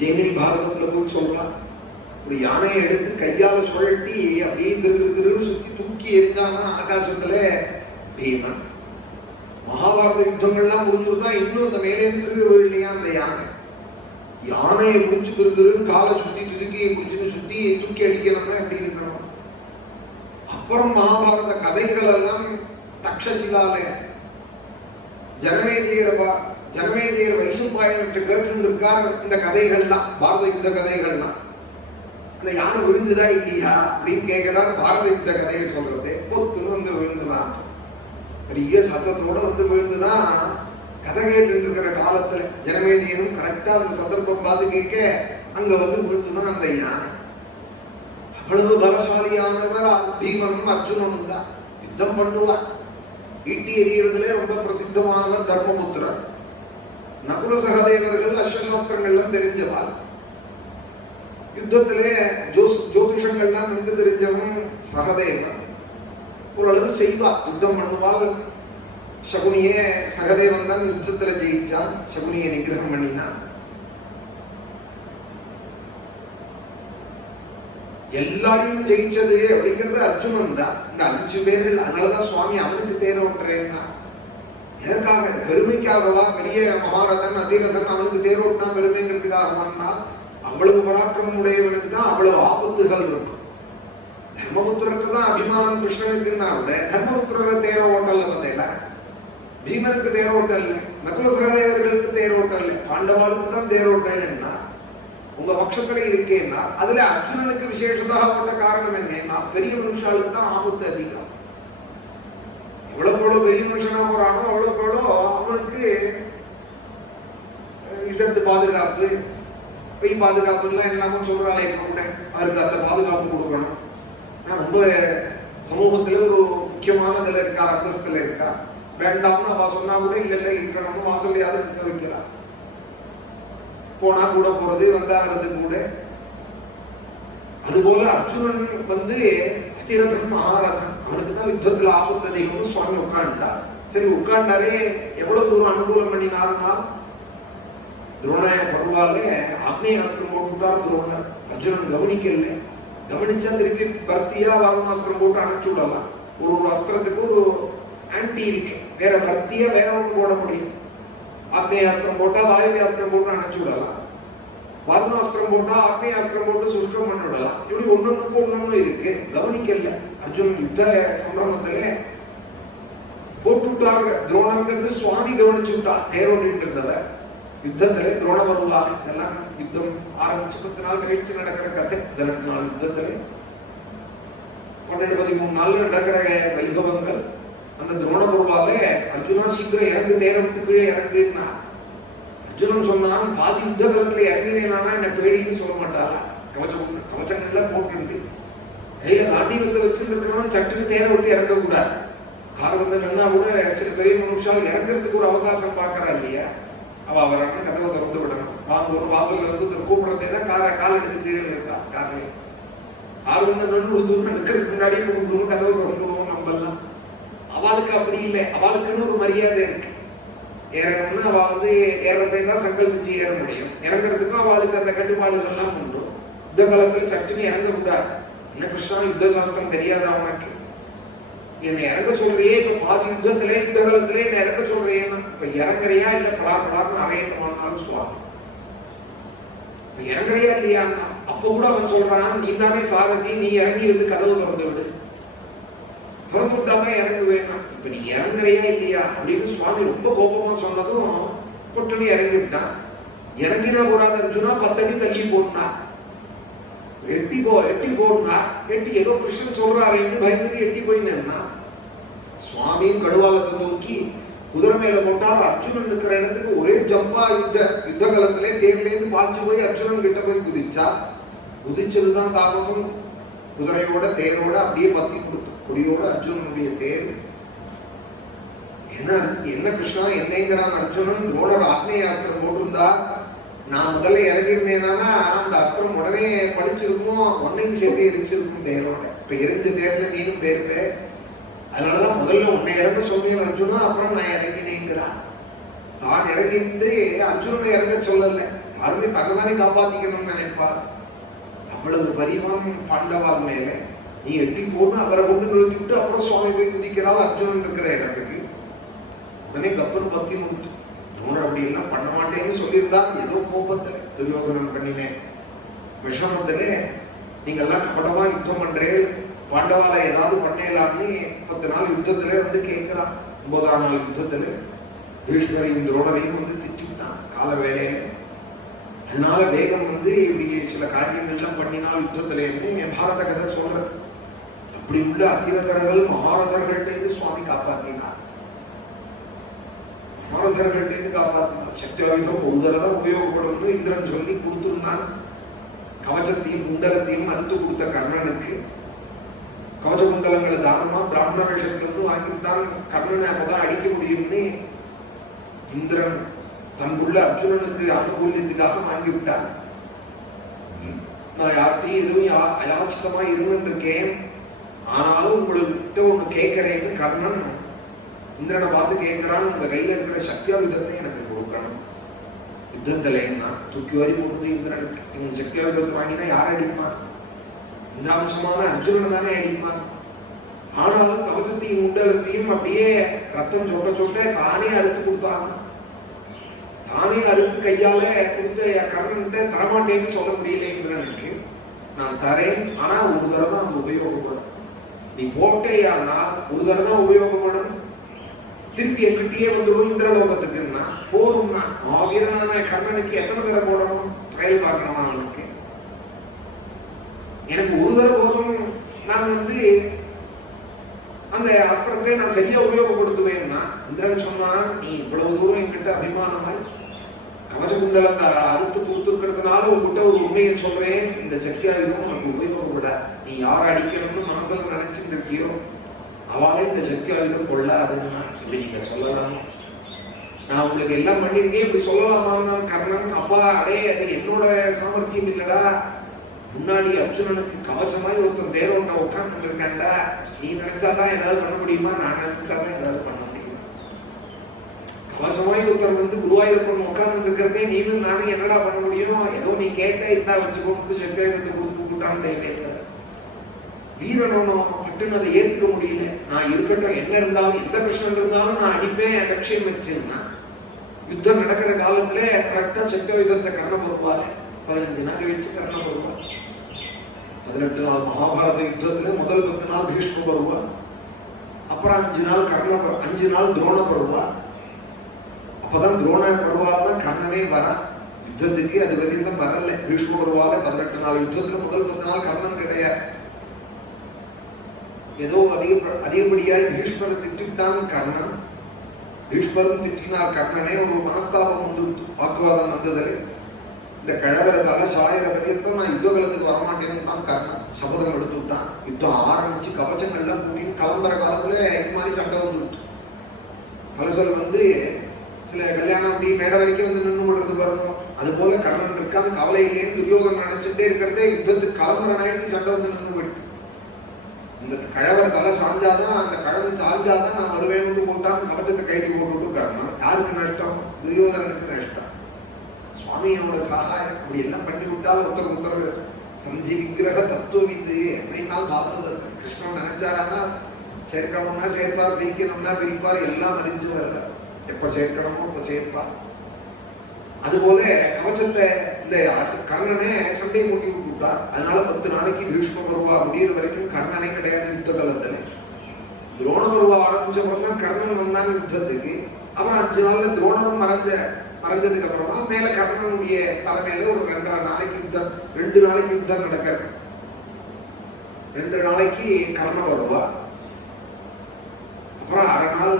ஜெயினி பாரதத்துல போய் சொல்லலாம், ஒரு யானையை எடுத்து கையால சுழட்டி அப்படியே கிருன்னு சுத்தி தூக்கி எரிஞ்சானா ஆகாசத்துல பீமன். மகாபாரத யுத்தங்கள்லாம் முடிஞ்சுதான் இன்னும் அந்த மேலேருந்து கீழே விழலையா அந்த யானை. யானையை முடிச்சு கிருன்னு காலை சுத்தி துதுக்கியை பிடிச்சுன்னு சுத்தி தூக்கி அடிக்கணும்னா எப்படி இருக்கணும்? அப்புறம் மகாபாரத கதைகள் எல்லாம் தக்ஷசிலால ஜனமேஜயர் வைசம்பாயன் கேட்டு இருக்கார். இந்த கதைகள்லாம் பாரத யுத்த கதைகள்லாம் அந்த யானை விழுந்துதா இல்லையா அப்படின்னு கேட்கிறார். பாரத யுத்த கதையை சொல்றது பொத்துன்னு வந்து விழுந்துதான், பெரிய சத்தத்தோட வந்து விழுந்துதான். கதை கேட்டு இருக்கிற காலத்துல ஜனமேஜயனும் கரெக்டா அந்த சந்தர்ப்பம் பார்த்து கேட்க அங்க வந்து விழுந்துதான் அந்த யானை. அவ்வளவு பலசாலியானவர் பீமனும் அர்ஜுனனும் தான். யுத்தம் பண்ணுவார், ஈட்டி எறியறதுல ரொம்ப பிரசித்தமானவர் தர்மபுத்திரர். நகுல சகதேவர்கள் அஸ்வசாஸ்திரங்கள்லாம் தெரிஞ்சவர். யுத்தத்திலே ஜோதிஷங்கள்லாம் நன்கு தெரிஞ்சவன் சகதேவன். ஓரளவு செய்வா, யுத்தம் பண்ணுவாள். சகுனியே சகதேவன் தான் யுத்தத்துல ஜெயிச்சான், சகுனியை நிகிரகம் பண்ணினான். எல்லாரையும் ஜெயிச்சது அப்படிங்கிறது அர்ஜுனன் தான். இந்த 5 பேர்கள், அதனாலதான் சுவாமி அவனுக்கு தேர் ஓட்டுறேன்னா. எதற்காக? பெருமைக்காகவா? பெரிய மகாரதன் அதிரதன் அவனுக்கு தேர் ஓட்டினா பெருமைங்கிறதுக்காக? அவ்வளவு பராக்கிரமம் உடையவனுக்கு தான் அவ்வளவு ஆபத்துகள் இருக்கும். தர்மபுத்திரருக்கு தான் அபிமானம் கிருஷ்ணனுக்குன்னா கூட தர்மபுத்திரரை தேர ஓட்டல்ல பார்த்தேல, பீமனுக்கு தேர ஓட்டல்ல, நகுல சகதேவர்களுக்கு தேர் ஓட்டல்ல, பாண்டவாளுக்கு தான் தேர் ஓட்டேன்னா உங்க பட்சத்துல இருக்கேன்னா அதுல அர்ஜுனனுக்கு விசேஷதாக போட்ட காரணம் என்னன்னா பெரிய மனுஷாளுக்கு தான் ஆபத்து அதிகம். எவ்வளவு பெரிய மனுஷனா போறானோ அவ்வளவு அவனுக்கு இதற்கு பாதுகாப்பு, பெய் பாதுகாப்பு எல்லாம் எல்லாமே சொல்றாளே கூட அவருக்கு அந்த பாதுகாப்பு கொடுக்கணும். நான் ரொம்ப சமூகத்துல ஒரு முக்கியமானதுல இருக்கா, அந்தஸ்துல இருக்கா, வேண்டாம்னு அவ சொன்னா கூட இல்ல இருக்கணும், வாசலையாவது இருக்க வைக்கிறான். போனா கூட போறது, வந்தாகிறது கூட. அதுபோல அர்ஜுனன் வந்து அதிரதன் மகாரதன், அவனுக்கு தான் யுத்தத்துல ஆபத்து அதிகம்னு சுவாமி உட்காண்டார். சரி உட்காண்டாரே, எவ்வளவு தூரம் அனுகூலம் பண்ணினார்னா துரோண பருவால ஆக்னேயாஸ்திரம் போட்டுட்டார் துரோணர். அர்ஜுனன் கவனிக்கல, கவனிச்சா திருப்பி பர்த்தியா வாரணாஸ்திரம் போட்டு அணைச்சு விடலாம். ஒரு அஸ்திரத்துக்கு ஒரு ஆன்டி இருக்கு, வேற பர்த்தியா வேற ஒன்று போட முடியும். ஆக்னேயாஸ்திரம் போட்டா வாயுவியாஸ்திரம் போட்டு அணைச்சு விடலாம், வாரணாஸ்திரம் போட்டா ஆக்னேயாஸ்திரம் போட்டு சுஷ்கம் பண்ணி விடலாம். இப்படி ஒன்னொன்னுக்கு ஒன்னொன்னு இருக்கு, கவனிக்கல. அர்ஜுன் யுத்த சம்பிரமத்துல போட்டுட்டாங்க. துரோணங்கிறது சுவாமி கவனிச்சு விட்டான், தேரோட்டிட்டு இருந்தவர். யுத்தத்துல துரோண வருவாங்க. இதெல்லாம் யுத்தம் ஆரம்பிச்சு 10 நாள் கழிச்சு நடக்கிற கதை. 18 நாள் யுத்தத்துல 12-13 நாள் நடக்கிற வைபவங்கள். அந்த துரோண பருவால அர்ஜுனா சீக்கிரம் இறங்கு, தேரம் விட்டு கீழே இறங்குன்னா. அர்ஜுனன் சொன்னான், பாதி யுத்த காலத்துல இறங்கினேனா என்ன பேடின்னு சொல்ல மாட்டாரா? கவச்சங்கள்லாம் போட்டு கையில தாண்டி வந்து வச்சிருக்கிறவன் சட்டுன்னு தேர விட்டு இறங்க கூடாது. கார் வந்து நின்னா கூட சில பெரிய மனுஷால் இறங்குறதுக்கு ஒரு அவகாசம் பாக்குறா இல்லையா? அவர் அண்ணன் கதவை திறந்து விடணும். ஒரு வாசல்ல வந்து கூப்பிடுறதே தான் கால் எடுத்து கீழே இருக்கா. கார்ல கார் வந்து நன்று தூரம் நிற்கிறதுக்கு முன்னாடியே கதவை திறந்து விடுவோம் நம்ம எல்லாம். அவளுக்கு அப்படி இல்லை, அவளுக்குன்னு ஒரு மரியாதை இருக்கு. ஏறணும்னா அவ வந்து ஏறத்தை தான் சங்கல்பிச்சு ஏற முடியும். இறங்குறதுக்கும் அவளுக்கு அந்த கட்டுப்பாடுகள்லாம் உண்டு. யுத்த காலத்துல சட்டுன்னு இறங்க கூடாது. என்ன கிருஷ்ணா யுத்த சாஸ்திரம் தெரியாத அவனுக்கு? என்னை இறங்க சொல்றியே, இப்ப பாதி யுத்த காலத்திலே என்ன இறங்க சொல்றியேன்னா இப்ப இறங்குறையா இல்ல பலார்னு அறையணுமானாலும் சுவாமி இறங்குறையா இல்லையா? அப்ப கூட அவன் சொல்றான், நீ தானே சாரதி, நீ இறங்கி வந்து கதவு திறந்து விடு, திறந்து விட்டாதான் இறங்குவேன்னா. இப்ப நீ இறங்குறையா இல்லையா அப்படின்னு சுவாமி ரொம்ப கோபமா சொன்னதும் பொட்டுன்னு இறங்கி விட்டான். இறங்கினா போறாத அர்ஜுனா 10 அடி தள்ளி போனா, எட்டி போனா, எட்டி ஏதோ கிருஷ்ணன் சொல்றாருன்னு பயந்துட்டு எட்டி போய் நின்னா. சுவாமியும் கடுவாலத்தை நோக்கி குதிரை மேல போட்டார். அர்ஜுனன் இருக்கிற இடத்துக்கு ஒரே ஜம்பா யுத்த காலத்திலே தேர்லேருந்து பாய்ச்சி போய் அர்ஜுனன் கிட்ட போய் குதிச்சா. குதிச்சதுதான் தாமசம். குதிரையோட தேரோட அப்படியே பத்தி கொடுத்து கொடியோட அர்ஜுனனுடைய தேர். என்ன கிருஷ்ணா என்னங்கிறான் அர்ஜுனன். துரோணர் ஆக்னேய அஸ்திரம் போட்டிருந்தா நான் முதல்ல இறங்கியிருந்தேனா அந்த அஸ்திரம் உடனே பழிச்சிருக்கும், உன்னையும் சேர்த்து எரிச்சிருக்கும் தேரோட. இப்ப எரிஞ்ச தேர்ல நீனும் பேருப்பே. அதனாலதான் முதல்ல உன்னை இறங்க சொன்னேன் அர்ஜுனா, அப்புறம் நான் இறங்கினேங்கிறான். தான் இறங்கிட்டு அர்ஜுனனை இறங்க சொல்லல. யாருமே தன்னைதானே காப்பாத்திக்கணும்னு நினைப்பார். அவ்வளவு பரிமாணம் பாண்டவார் மேல. நீ எட்டி போன்னு அவரை கொண்டு நிறுத்திவிட்டு அப்புறம் சுவாமி போய் குதிக்கிறாள் அர்ஜுனன் இருக்கிற இடத்துக்கு. உடனே கப்பல் பத்தி முடித்து. துரோணர் அப்படி எல்லாம் பண்ண மாட்டேன்னு சொல்லியிருந்தான். ஏதோ கோபத்துல துரியோதனன் பண்ணினேன் விஷமத்துல நீங்க எல்லாம் கபடமா யுத்தம் பண்றேன், பாண்டவால ஏதாவது பண்ணலாம்னு 10 நாள் யுத்தத்துல வந்து கேட்கிறான். 9ஆம் நாள் யுத்தத்துல பீஷ்மரையும் துரோணரையும் வந்து திச்சுட்டான் கால வேளையில. அதனால வேகம் வந்து இப்படி சில காரியங்கள்லாம் பண்ணினால் யுத்தத்திலேன்னு பாரத கதை சொல்றது. அப்படி உள்ள அதிரதர்கள் மகாரதர்கள்ட்ட சுவாமி காப்பாத்தினார். மகாரதர்கள்ட்ட காப்பாத்தினார். சக்தி ஆயுதம் ஒரு தடவை உபயோகப்படும் இந்திரன் சொல்லி கொடுத்துருந்தான். கவச்சத்தையும் குண்டலத்தையும் அறுத்து கொடுத்த கர்ணனுக்கு கவச்ச குண்டலங்களை தானமா பிராமண வேஷத்துல இருந்து வாங்கிவிட்டான். கர்ணனை அப்பதான் அடிக்க முடியும்னு இந்திரன் தன்புள்ள அர்ஜுனனுக்கு அனுகூலியத்துக்காக வாங்கிவிட்டான். நான் யார்கிட்டையும் எதுவும் அயாச்சிதமா இருந்திருக்கேன், ஆனாலும் உங்கள்கிட்ட ஒண்ணு கேட்கிறேன்னு கர்ணன் இந்திரனை பார்த்து கேட்கிறான். உங்க கையில இருக்கிற சக்தியாயுதத்தை எனக்கு கொடுக்கணும். யுத்தத்துல என்ன தூக்கி வரி போடுது இந்திரனுக்கு. இவங்க சக்தியாயுதத்தை வாங்கினா யார் அடிப்பான்? இந்திராம்சமான அர்ஜுனனை தானே அடிப்பான். ஆனாலும் கவசத்தையும் உண்டலத்தையும் அப்படியே ரத்தம் சொட்ட சொட்ட தானே அறுத்து கொடுத்தாங்க. தானே அறுத்து கையால கொடுத்த கர்ணன்கிட்ட தரமாட்டேன்னு சொல்ல முடியல இந்திரனுக்கு. நான் தரேன், ஆனா ஒரு தடவை தான் அது உபயோகப்படும். நீ போட்டே ஒரு தடவை தான் உபயோகப்படும். திருப்பி என்கிட்டயே வந்து இந்திரலோகத்துக்குன்னா போதும்னா வீரனான கர்ணனுக்கு எத்தனை தடவை போடணும்? ட்ரையல் பார்க்கணுமா அவனுக்கு? எனக்கு ஒரு தடவை போதும். நான் வந்து அந்த அஸ்திரத்தை நான் சரியா உபயோகப்படுத்துவேன்னா இந்திரன் சொன்னா, நீ இவ்வளவு தூரம் என்கிட்ட அபிமானமாய் கவச குண்டலம் அறுத்து கொடுத்துருக்கிறதுனால உங்ககிட்ட ஒரு உண்மையை சொல்றேன். இந்த சக்தி ஆயுதம் உனக்கு உபயோகப்பட. நீ யாரை அடிக்கணும்னு மனசுல நினைச்சுட்டு இருக்கியோ அவளே இந்த சக்தி ஆயுதம் கொள்ளாதுன்னா இப்படி நீங்க சொல்லலாம். நான் உங்களுக்கு எல்லாம் பண்ணிருக்கேன், இப்படி சொல்லலாமா கர்ணன்? அப்பா அடே அது என்னோட சாமர்த்தியம் இல்லடா. முன்னாடி அர்ஜுனனுக்கு கவசமாய் ஒருத்தன் தேரோட்ட உட்கார்ந்து இருக்கேன்டா. நீ நினைச்சாதான் ஏதாவது பண்ண முடியுமா? நான் நினைச்சாதான் ஏதாவது பண்ண முடியுமா? கவசமாய் ஒருத்தர் வந்து குருவாயூரப்பன் உட்கார்ந்து இருக்கிறதே நீனும் நானும் என்னடா பண்ண முடியும்? ஏதோ நீ கேட்ட இருந்தா வச்சுக்கோன்னு சக்தியாயுதத்தை கொடுத்து கூட்டான்னு தைரியத்தை வீரனும் பட்டுன்னு அதை ஏத்துக்க முடியல. நான் இருக்கட்டும், என்ன இருந்தாலும் எந்த கிருஷ்ணன் இருந்தாலும் நான் அடிப்பேன் லட்சியம் வச்சேன்னா யுத்தம் நடக்கிற காலத்துல கரெக்டா சக்தியாயுதத்தை கர்ணம் வருவாரு. 15 நாள் கழிச்சு கர்ணம் வருவார். 18 நாள் மகாபாரத யுத்தத்துல முதல் 10 நாள் பீஷ்ம வருவார். அப்புறம் 5 நாள் 5 நாள் துரோண வருவார். அப்பதான் துரோண பருவாலதான் கர்ணனே வர யுத்தத்துக்கு. அது வரையும் தான் வரல. பீஷ்ம பருவால 18 நாள் யுத்தத்துல முதல் 10 நாள் கர்ணன் கிடையாது. ஏதோ அதிகப்படியாய் பீஷ்மரை திட்டான் கர்ணன். பீஷ்மரும் திட்டினார் கர்ணனே. ஒரு மனஸ்தாபம் வந்து வாக்குவாதம் வந்ததுல இந்த கிழவரத்தால சாயிர பரியத்தம் நான் யுத்த காலத்துக்கு வரமாட்டேன்னு தான் கர்ணன் சபதம் எடுத்து விட்டான். யுத்தம் ஆரம்பிச்சு கவச்சங்கள்லாம் கூட்டின்னு கிளம்புற காலத்துல இது மாதிரி சண்டை வந்து கலசல் வந்து சில கல்யாணம் அப்படி மேடை வரைக்கும் வந்து நின்று விடுறது பாருங்க. அது போல கர்ணன் இருக்கான் கவலை இல்லைன்னு துரியோதனன் நினைச்சுட்டே இருக்கிறதே யுத்தத்துக்கு கிளம்புற நாளைக்கு சண்டை வந்து நின்று போயிட்டு. இந்த கழவர் தலை சாஞ்சாதான் அந்த கழவன் சாஞ்சாதான் நான் வருவேன்னு போட்டான். கவச்சத்தை கைட்டி போட்டு கர்ணன். யாருக்கு நஷ்டம்? துரியோதனனுக்கு நஷ்டம். சுவாமியோட சகாயம் அப்படி எல்லாம் பண்ணி விட்டால் ஒருத்தர் சஞ்சி விக்கிரக தத்துவவித்து அப்படின்னாலும் பாகவதத்தை கிருஷ்ணன் நினைச்சாரான்னா சேர்க்கணும்னா சேர்ப்பார், பிரிக்கணும்னா பிரிப்பார், எல்லாம் அறிஞ்சு வருவார். எப்ப சேர்க்கணுமோ இப்ப சேர்ப்பார். அதுபோல கவச்சத்தை இந்த கர்ணனை சண்டையை மூட்டி விட்டுட்டார். அதனால 10 நாளைக்கு பீஷ்ம பருவா முடிகிற வரைக்கும் கர்ணனே கிடையாது யுத்த காலத்துல. துரோண பருவா ஆரம்பிச்சப்பறம் தான் கர்ணன் வந்தாங்க யுத்தத்துக்கு. அப்புறம் 5 நாள்ல துரோணரும் மறைஞ்ச. மறைஞ்சதுக்கு அப்புறமா மேல கர்ணனுடைய தலைமையில ஒரு 2.5 நாளைக்கு யுத்தம், 2 நாளைக்கு யுத்தம் நடக்கிறது. 2 நாளைக்கு கர்ணன் வருவா. அப்புறம் 1/2 நாள்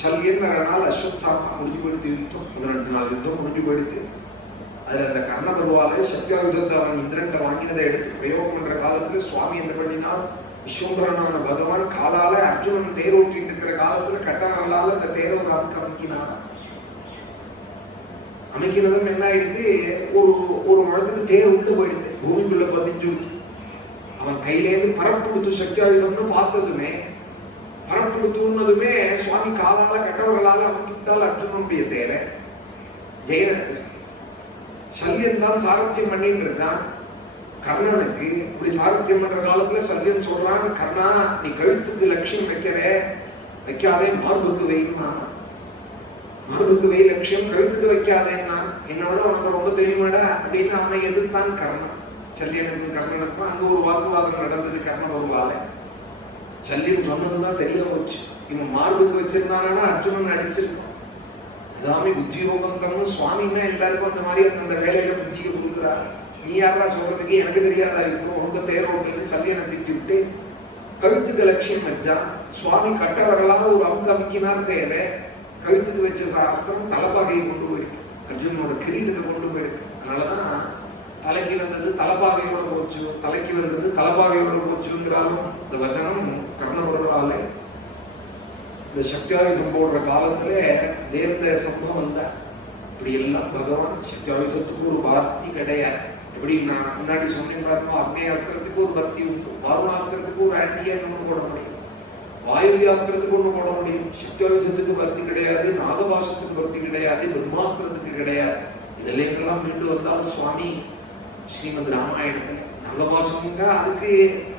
சல்யன், 1/2 நாள் அஸ்வத்தாமா முடிஞ்சு போயிடுத்து யுத்தம். 18 நாள் யுத்தம் முடிஞ்சு போயிடுத்து. அதுல அந்த கர்ண பருவால சத்யாயுதத்தை அவன் இந்திரன்ட்ட வாங்கினதை எடுத்து பிரயோகம் பண்ற காலத்துல சுவாமி என்ன பண்ணினா, விஸ்வம்பரனான பகவான் காலால அர்ஜுனன் தேரோட்டின்னு இருக்கிற காலத்துல கட்டமரலால அந்த தேரை ஒரு அமைக்கினான். அமைக்கினதும் என்ன ஆயிடுது, ஒரு மழத்துக்கு தேர் விட்டு போயிடுது, பூமிக்குள்ள பதிஞ்சுடுது. அவன் கையிலேருந்து பரப்புடுத்து சத்யாயுதம்னு பார்த்ததுமே, பரப்புடுத்துன்னதுமே சுவாமி காலால கட்டவர்களால அமைக்கிட்டால் அர்ஜுனனுடைய தேரை. ஜெய சல்யன் தான் சாரத்தியம் பண்ணிட்டு இருக்கான் கர்ணனுக்கு. இப்படி சாரத்தியம் பண்ற காலத்துல சல்யன் சொல்றான், கர்ணா நீ கழுத்துக்கு லட்சியம் வைக்காதே, மார்புக்கு வைமா, மார்புக்கு வை லட்சியம், கழுத்துக்கு வைக்காதேன்னா என்னோட உனக்கு ரொம்ப தெரியுமாடா அப்படின்னு அவனை எதிர்த்தான் கர்ணன். சல்யனுக்கும் கர்ணனுக்கும் அங்க ஒரு வாக்குவாதம் நடந்தது. கர்ண வருவால சல்யன் சொன்னதுதான் சரியா போச்சு. இவன் மார்புக்கு வச்சிருந்தானா அர்ஜுனன் அடிச்சிருக்கான். அதாமே புத்தியோகம் தம்னு சுவாமின்னா எல்லாருக்கும் அந்த மாதிரி அந்த வேலையில புத்தியை கொடுக்குறாரு. நீ யாரா சொல்றதுக்கு, எனக்கு தெரியாதா இருக்கும், உங்க தேரோட்டு சல்யனை திட்டி விட்டு கழுத்துக்கு லட்சியம் வச்சா. சுவாமி கட்டவர்களாக ஒரு அமுக்கினார் தேவை. கழுத்துக்கு வச்ச சாஸ்திரம் தலைப்பாகையை கொண்டு போயிருக்கு, அர்ஜுனனோட கிரீடத்தை கொண்டு போயிருக்கு. அதனாலதான் தலைக்கு வந்தது தலைப்பாகையோட போச்சு, தலைக்கு வந்தது தலைப்பாகையோட போச்சுங்கிறாலும் இந்த வச்சனம் கர்ணபுரால இந்த சக்தியாயுதம் போடுற காலத்துல நேர்ந்த சம்பவம் தான். இப்படி எல்லாம் பகவான் சக்தியாயுதத்துக்கு ஒரு பக்தி கிடையாது. எப்படி நான் முன்னாடி சொன்னேன் பாருமா, அக்னேயாஸ்திரத்துக்கு ஒரு பக்தி உண்டு, வாருணாஸ்திரத்துக்கு ஒரு ஆண்டியா ஒன்று போட முடியும், வாயுவியாஸ்திரத்துக்கு ஒன்று போட முடியும். சக்தியாயுதத்துக்கு பக்தி கிடையாது, நாகபாசத்துக்கு பக்தி கிடையாது, பிரம்மாஸ்திரத்துக்கு கிடையாது. இதெல்லாம் மீண்டு வந்தாலும் சுவாமி ஸ்ரீமத் ராமாயணத்துல நாகபாசம்ங்க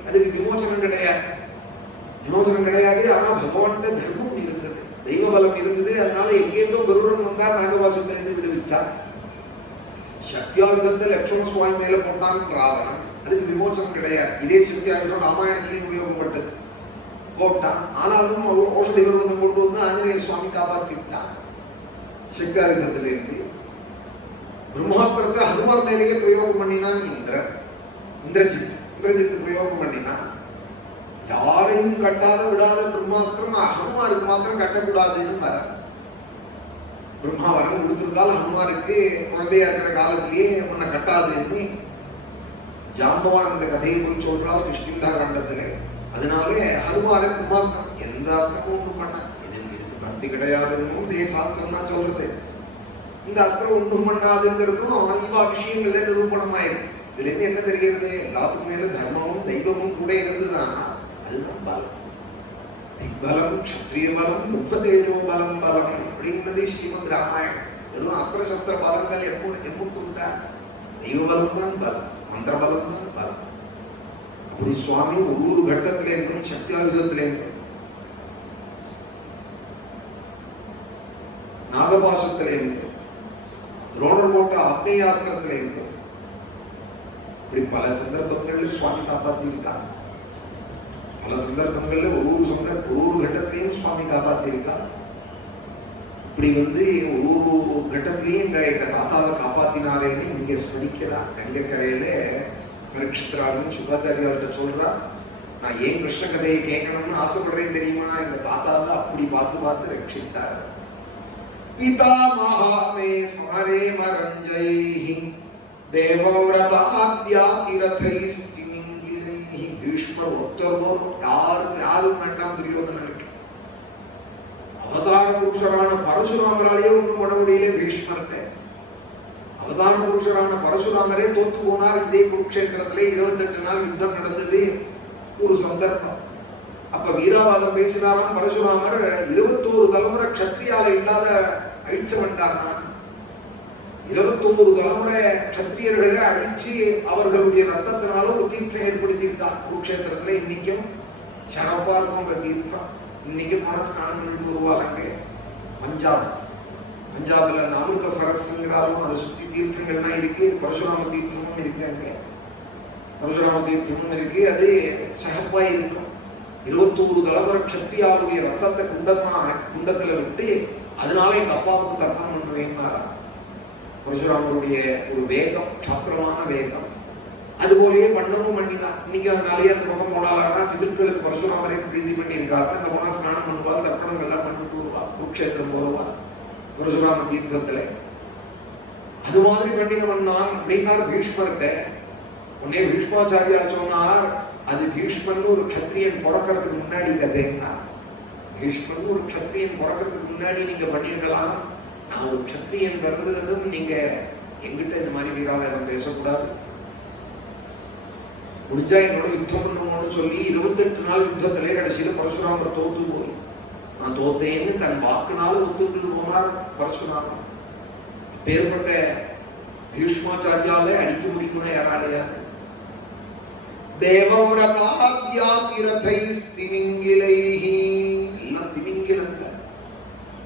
அதுக்கு விமோசனம் கிடையாது, விமோசனம் கிடையாது. ஆனா பகவான் தர்மம் இருந்தது, தெய்வ பலம் இருந்தது. அதனால எங்கேருந்தோ கருடன் வந்தார், நாகபாசத்திலிருந்து விடுவிச்சார். சக்தியாயுதத்தை லட்சுமண சுவாமி மேல போட்டான் ராவணன், அதுக்கு விமோசனம் கிடையாது. இதே சக்தியாயுதம் ராமாயணத்திலையும் உபயோகப்பட்டது, போட்டான். ஆனாலும் ஔஷதி பர்வதம் கொண்டு வந்து ஆஞ்சநேய சுவாமி காப்பாத்திட்டான். சக்தியாயுதத்திலிருந்து பிரம்மாஸ்திரத்தை ஹனுமார் மேலேயே பிரயோகம் பண்ணினான் இந்திரஜித் பிரயோகம் பண்ணினான். யாரையும் கட்டாத விடாத பிரம்மாஸ்திரம் ஹனுமாருக்கு மாத்திரம் கட்டக்கூடாதுன்னு வர பிரம்மா வரம் கொடுத்திருந்தால் ஹனுமாருக்கு குழந்தையா இருக்கிற காலத்திலேயே உன்னை கட்டாதுன்னு ஜாம்பவான் இந்த கதையை போய் சொல்றாள் கிருஷ்ணா காண்டத்துல. அதனாலே ஹனுமாரை பிரம்மாஸ்திரம் எந்த அஸ்திரமும் ஒன்றும் பண்ண, இதுக்கு பக்தி கிடையாதுன்னு இதே சாஸ்திரம் தான் சொல்றது. இந்த அஸ்திரம் ஒன்றும் பண்ணாதுங்கிறதும் இவா விஷயங்கள்ல நிரூபணமாயிருக்கு. இதுல இருந்து என்ன தெரிகிறது, எல்லாத்துக்கும் மேல தர்மமும் தெய்வமும் கூட இருந்துதான். அதுதான் பலம். திக்பலம், க்ஷத்ரிய பலம், உபதேஜோ பலம் அப்படின்னது ஸ்ரீமத் ராமாயணம். வெறும் அஸ்திர சஸ்திர பலங்கள் எம்முட்டு உண்டா? தெய்வ பலம் தான் பலம், மந்திர பலம் தான் பலம். அப்படி சுவாமி ஒரு கட்டத்தில இருந்தும் சக்தியாயுதத்தில இருந்தும் நாகபாசத்தில இருந்தும் துரோணர் போட்ட ஆக்னேயாஸ்திரத்தில இருந்தும் இப்படி பல சந்தர்ப்பங்களில் சுவாமி காப்பாத்திருக்காங்க. பல சந்தர்ப்பங்கள்ல ஒரு கட்டத்திலையும் சுவாமி காப்பாத்திருக்கார். இப்படி ஒரு கட்டத்திலையும் எங்க தாத்தாவை காப்பாத்தினாரேன்னு இங்க ஸ்மரிக்கிறார். கங்கை கரையில பரீட்சித்ராஜன் சுகாச்சாரியார்கிட்ட சொல்றா, நான் ஏன் கிருஷ்ண கதையை கேட்கணும்னு ஆசைப்படுறேன் தெரியுமா, எங்க தாத்தாவை அப்படி பார்த்து ரட்சிச்சார். பிதா மகாமே ஸ்மரே மரஞ்சைஹி தேவவ்ரதாத்யாதிரதைஸ் பீஷ்மர் ஒத்தொருவர் யாரும் வேண்டாம் துரியோதனனுக்கு. அவதார புருஷரான பரசுராமராலேயே ஒன்றும் பண்ண முடியல பீஷ்மர்கிட்ட. அவதார புருஷரான பரசுராமரே தோத்து போனார். இதே குருக்ஷேத்திரத்திலே 28 நாள் யுத்தம் நடந்தது. ஒரு சந்தர்ப்பம் அப்ப வீரவாதம் பேசினாலும் பரசுராமர் 21 தலைமுறை க்ஷத்ரியால இல்லாத அழிச்சு வந்தார். 21 தலைமுறை கத்திரியர்களை அழிச்சு அவர்களுடைய ரத்தத்தினால ஒரு தீர்த்தம் ஏற்படுத்தியிருக்கார் குருக்ஷேத்திரத்துல. இன்னைக்கும் சனப்பா இருக்கும் அந்த தீர்த்தம். இன்னைக்கும் மனஸ்நானம் உருவாங்க. பஞ்சாப்ல அந்த அமிர்த சரஸ்ங்கிறாலும் அதை சுத்தி தீர்த்தங்கள்லாம் இருக்கு. பரசுராம தீர்த்தமும் இருக்கு, அங்க பரசுராம தீர்த்தமும் இருக்கு. அது சகப்பா இருக்கும். 21 தலைமுறை க்ஷத்ரியாவுடைய ரத்தத்தை குண்டத்துல விட்டு அதனால எங்க அப்பாவுக்கு தர்ப்பணம் பண்ணுவேன்னாரா. பரசுராமருடைய ஒரு வேகம், சாத்திரமான வேகம். அதுபோலயே பண்ணவும் பண்ணினா. இன்னைக்கு அதனாலேயே அந்த பக்கம் போனாலானா பிதர்களுக்கு பரசுராமரை பிரீதி பண்ணியிருக்காரு. அந்த போனா ஸ்நானம் பண்ணுவாள், தர்ப்பணம் எல்லாம் பண்ணிட்டு வருவா, குருக்ஷேத்திரம் போடுவா பரசுராம தீர்த்தத்துல. அது மாதிரி பண்ணினவன் நான் அப்படின்னார் பீஷ்மர்கிட்ட. உடனே பீஷ்மாச்சாரியார் சொன்னார், அது பீஷ்மன் ஒரு க்ஷத்ரியன் பிறக்கிறதுக்கு முன்னாடி கதைன்னா. பீஷ்மன் ஒரு க்ஷத்ரியன் பிறக்கிறதுக்கு முன்னாடி நீங்க பண்ணிருக்கலாம். நான் ஒரு க்ஷத்ரியன் பிறந்ததும் நீங்க எங்கிட்ட இந்த மாதிரி வீராவேதம் பேசக்கூடாது. முடிஞ்சா என்னோட யுத்தம் பண்ணுவோம்னு சொல்லி 28 நாள் யுத்தத்திலே கடைசியில பரசுராமர் தோத்து போய் நான் தோத்தேன்னு தன் வாக்குனாலும் ஒத்துக்கிட்டு போனார் பரசுராமர். பேர்பட்ட பீஷ்மாச்சாரியால அடிக்க முடியும்னா யாராலையா? தேவவிரதாத்யாதிரதைஸ்திமிங்கிலைஹி, எல்லாம் திமிங்கிலங்க.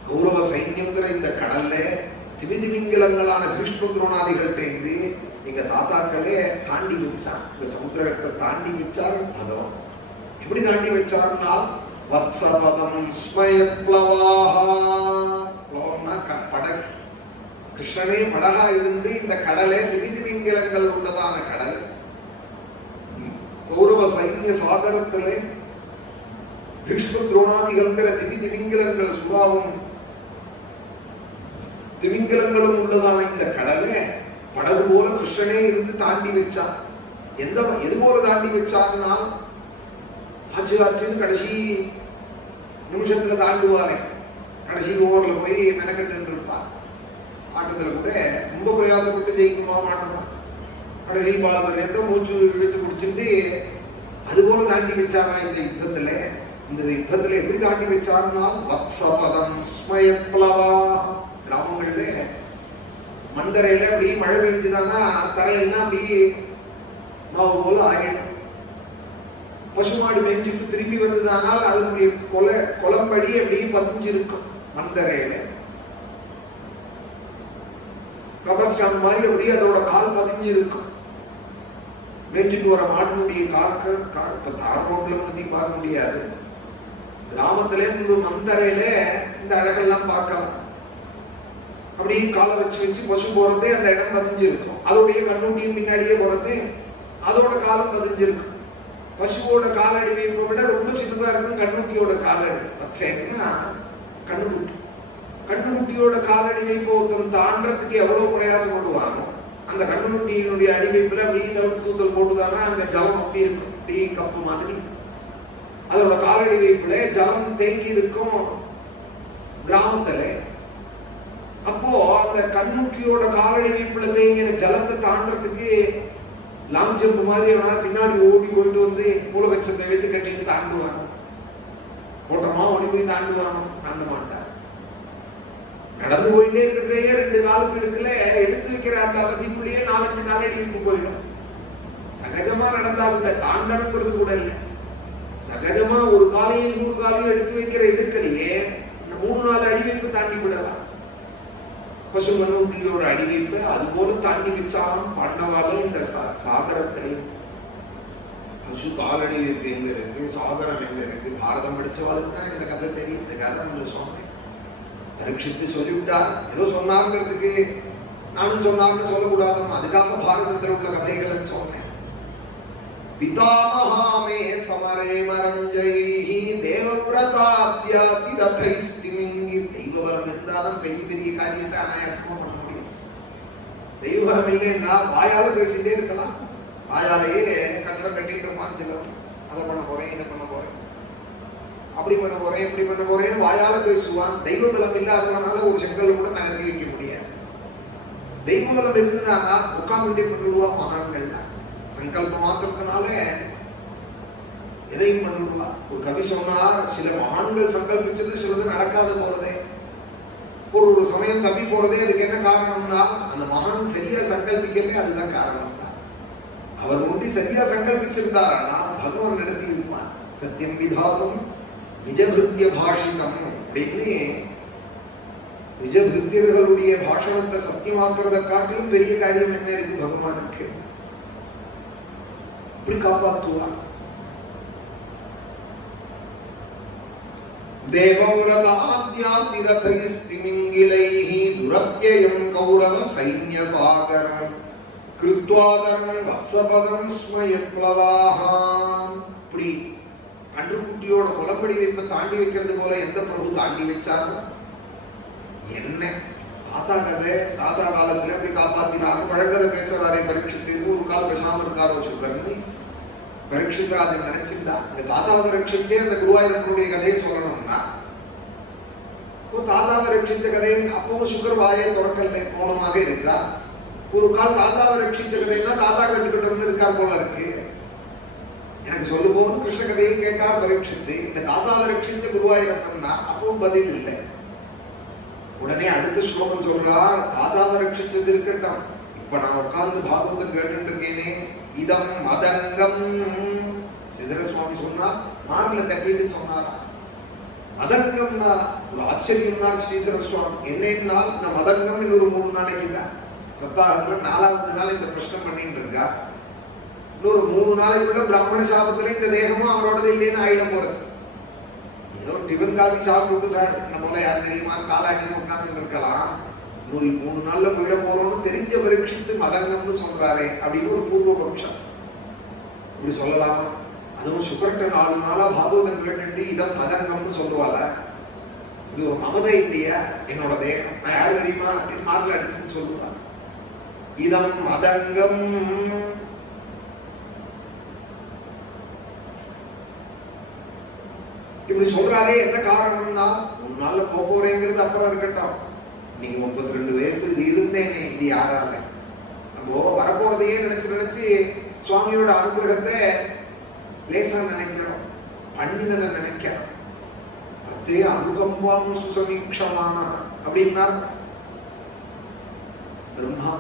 கௌரவ சைன்யங்கிற இந்த கடல்ல திமிதிமிங்கிலங்களான பீஷ்ம துரோணாதிகள்கிட்ட இருந்து எங்க தாத்தாக்களே தாண்டி வச்சான். இந்த சமுத்திரத்தை தாண்டி வச்சார். பதம் எப்படி தாண்டி வச்சார்னா வத்சபதம் ஸ்மயத்ப்ளவாஹா. ப்ளவம்னா படகு. கிருஷ்ணனே படகா இருந்து இந்த கடலை திமிதிமிங்கிலங்கள் உள்ளதான கடல் கௌரவ சைன்ய சாகரத்திலே பீஷ்ம துரோணாதிகள்ங்கிற திமிதிமிங்கிலங்கள் சுபாவம் திமிங்கிலங்களும் உள்ளதான இந்த கடலை படகு போல கிருஷ்ணனே இருந்து தாண்டி வச்சான். எது போல தாண்டி வச்சான்னா ஆச்சுன்னு கடைசி நிமிஷத்துல தாண்டுவாரே. கடைசி ஓவர்ல போய் மெனக்கட்டு இருப்பா. ஆட்டத்துல கூட ரொம்ப பிரயாசப்பட்டு ஜெயிக்குமா மாட்டோமா, கடைசி பால்பரியத்தை மூச்சு இழுத்து குடிச்சுட்டு அது போல தாண்டி வச்சாரா இந்த யுத்தத்துல. இந்த யுத்தத்துல எப்படி தாண்டி வச்சாருன்னா வத்சபதம் ஸ்மயத்ப்ளவா. கிராமங்கள்ல மந்தரையில அப்படி மழை பெஞ்சுதானா தரையெல்லாம் அப்படி மாவு போல ஆயிடும். பசுமாடு மேய்ஞ்சிட்டு திரும்பி வந்ததானால் அதனுடைய கொலம்படி அப்படி பதிஞ்சு இருக்கும் மந்தரையில. ரப்பர் ஸ்டாம்ப் மாதிரி அப்படி அதோட கால் பதிஞ்சு இருக்கும். மேய்ஞ்சிட்டு வர மாட்டினுடைய கால்கள் தார் ரோட்ல பத்தி பார்க்க முடியாது. கிராமத்திலே மந்தரையில இந்த அழகெல்லாம் பார்க்கலாம். அப்படியே காலை வச்சு பசு போறது அந்த இடம் பதிஞ்சிருக்கும். அதோடைய கண்ணுட்டியும் பின்னாடியே போறது அதோட காலம் பதிஞ்சிருக்கும். பசுவோட காலடி வைப்பை விட ரொம்ப சின்னதா இருக்கும் கண்ணுட்டியோட காலடி. கண்ணுக்குட்டி கண்ணுக்குட்டியோட காலடி வைப்பை ஒருத்தர் தாண்டறதுக்கு எவ்வளவு பிரயாசப்படுவாங்க. அந்த கண்ணுக்குட்டியினுடைய அடி வைப்புல அப்படியே தவிர்த்து தூத்தல் போட்டுதானா அங்க ஜலம் அப்படி இருக்கும், அப்படியே கப்பு மாதிரி. அதோட காலடி வைப்புல ஜலம் தேங்கி இருக்கும் கிராமத்துல. அப்போ அந்த கண்ணுட்டியோட காலடி வைப்புல தேங்கின ஜலத்தை தாண்டறதுக்கு லாங் ஜம்ப் மாதிரி பின்னாடி ஓடி போயிட்டு வந்து மூலகச்சத்தை எடுத்து கட்டிட்டு தாண்டுவாங்க. ஓட்டமா ஓடி போய் தாண்டுவாங்க, தாண்ட மாட்டார். நடந்து போயிட்டே இருக்கிறதையே 2 காலுக்கு எடுக்கல எடுத்து வைக்கிற அந்த அவதிக்குள்ளேயே 4-5 காலடி வைப்பு போயிடும். சகஜமா நடந்தா கூட தாண்டறங்கிறது கூட இல்லை. சகஜமா ஒரு காலையும் 100 காலையும் எடுத்து வைக்கிற எடுக்கலையே 3-4 அடி வைப்பு தாண்டி விடலாம். பசுமனுட்டியோட அடி வைப்பு அது போல தாண்டி வச்சாலும் பாண்டவால இந்த சாகரத்திலே. பசு காலடி வைப்பு எங்க இருக்கு, சாகரம் எங்க இருக்கு? பாரதம் படிச்சவாளுக்கு தான் இந்த கதை தெரியும். இந்த கதை வந்து சொன்னேன், பரீட்சித்து சொல்லிவிட்டார். ஏதோ சொன்னாங்கிறதுக்கு நானும் சொன்னாங்கன்னு சொல்லக்கூடாது. அதுக்காக பாரதத்தில் உள்ள கதைகளை சொன்னேன். பிதாமஹாமே சமரே மரஞ்சைஹி தேவவ்ரதாத்யாதிரதைஸ்திமிங்கி. தெய்வபலம் இருந்தாலும் பெரிய பெரிய காரியத்தை அனாயாசமா பண்ண முடியும். தெய்வபலம் இல்லைன்னா வாயால பேசிட்டே இருக்கலாம். வாயாலேயே கட்டடம் கட்டிட்டு இருப்பான் சிலர். அதை பண்ண போறேன், இதை பண்ண போறேன், அப்படி பண்ண போறேன், இப்படி பண்ண போறேன் வாயால பேசுவான். தெய்வபலம் இல்லாதவனால ஒரு செங்கல் கூட நகர்த்தி வைக்க முடியாது. தெய்வபலம் இருந்ததுனா உட்கார்ந்துட்டே பண்ணிடுவான் மகான்கள். சங்கல்ப மாத்திரத்தினால எதையும் பண்ணிடுவா. ஒரு கவி சொன்னார், சில மகான்கள் சங்கல்பிச்சது சிலது நடக்காது போறதே. ஒரு சமயம் தப்பி போறதே அதுக்கு என்ன காரணம்னா அந்த மகான் சரியா சங்கல்பிக்கவே அதுதான் காரணம். அவர் முடி சரியா சங்கல்பிச்சிருந்தாரா பகவான் நடத்தி வைப்பார். சத்தியம் விதாதும் நிஜபிருத்திய பாஷிதம் அப்படின்னு நிஜபிருத்தியர்களுடைய பாஷணத்தை சத்தியமாக்குறத காட்டிலும் பெரிய காரியம் என்ன இருக்கு பகவானுக்கு? இப்படி காப்பாற்றுவார். தேவவ்ரதாத்யாதிரதைஸ்திமிங்கிலைஹ துரத்யயம் கௌரவ சைன்ய சாகரம் கிருத்வாதரம் வத்சபதம் ஸ்மயத்ப்ளவாஹ. இப்படி கண்டுக்குட்டியோட குலப்படி வைப்பை தாண்டி வைக்கிறது போல எந்த பிரபு தாண்டி வச்சாரோ என்ன தாத்தா கதை, தாத்தா காலத்துல எப்படி காப்பாத்தினாரு, பழங்கதை பேசுறாரே பரீட்சித்து, ஒரு கால் பேசாம இருக்காரோ சுகர்னு பரீட்சித்ராஜன் நினைச்சிருந்தா இந்த தாத்தாவை ரட்சிச்சே அந்த குருவாயூரப்பனுடைய கதையை சொல்லணும்னா தாத்தாவை ரட்சிச்ச கதையை அப்பவும் சுகர் வாயை தொடக்கல, மௌனமாக இருக்கா. ஒரு கால் தாத்தாவை ரட்சிச்ச கதைன்னா தாத்தா கட்டுக்கிட்டு இருக்கார் போல இருக்கு. எனக்கு சொல்லும் போது கிருஷ்ண கதையை கேட்டார் பரீட்சித்து, இந்த தாத்தாவை ரட்சிச்ச குருவாயூரப்பன் தான், அப்பவும் பதில் இல்லை. உடனே அடுத்த ஸ்லோகம் சொல்றார், தாத்தாவை ரட்சிச்சது இருக்கட்டும், இப்ப நான் உட்கார்ந்து பாகவதம் கேட்டு இருக்கேனே, இதம் மதங்கம். சிதற சுவாமி சொன்னா மார்ல தட்டிட்டு சொன்னாரா, மதங்கம்னா ஒரு ஆச்சரியம்னார் ஸ்ரீதர சுவாமி. என்னன்னா இந்த மதங்கம் இன்னொரு 3 நாளைக்கு தான் சப்தாகத்துல 4வது நாள் இந்த பிரச்சனை பண்ணிட்டு இருக்கா. இன்னொரு 3 நாளைக்குள்ள பிராமண சாபத்துல இந்த தேகமும் அவரோடது இல்லைன்னு ஆயிடம் போறது. ஏதோ டிஃபன் காபி சாப்பிட்டு சார் நம்ம போல யார் தெரியுமா காலாட்டின்னு உட்கார்ந்து இருக்கலாம், இன்னொரு 3 நாள்ல போயிட போறோம்னு தெரிஞ்ச பரீட்சித்து மதங்கம்னு சொல்றாரே அப்படின்னு ஒரு பூர்வ பட்சம். இப்படி சொல்லலாமா? அதுவும் சுகர்ட்ட 4 நாளா பாகவதம் கேட்டு இதான் மதங்கம்னு சொல்லுவாள. இது ஒரு மமதை இல்லையா, என்னோட தேகம் நான் யாரு தெரியுமா அப்படின்னு மார்ல அடிச்சுன்னு சொல்லுவா. இதம் மதங்கம். இப்படி சொல்றாரே என்ன காரணம்னா, 3 நாள்ல போறேங்கிறது அப்புறம் இருக்கட்டும், நீங்க 32 வயசு இருந்தேனே இது யாரால? நம்ம வரப்போறதையே நினைச்சு சுவாமியோட அனுகிரகத்தை லேசா நினைக்கிறோம், பண்ணினதை நினைக்கிறோம். அதே அனுகம்பாம் சுசமீட்சமான அப்படின்னா பிரம்மா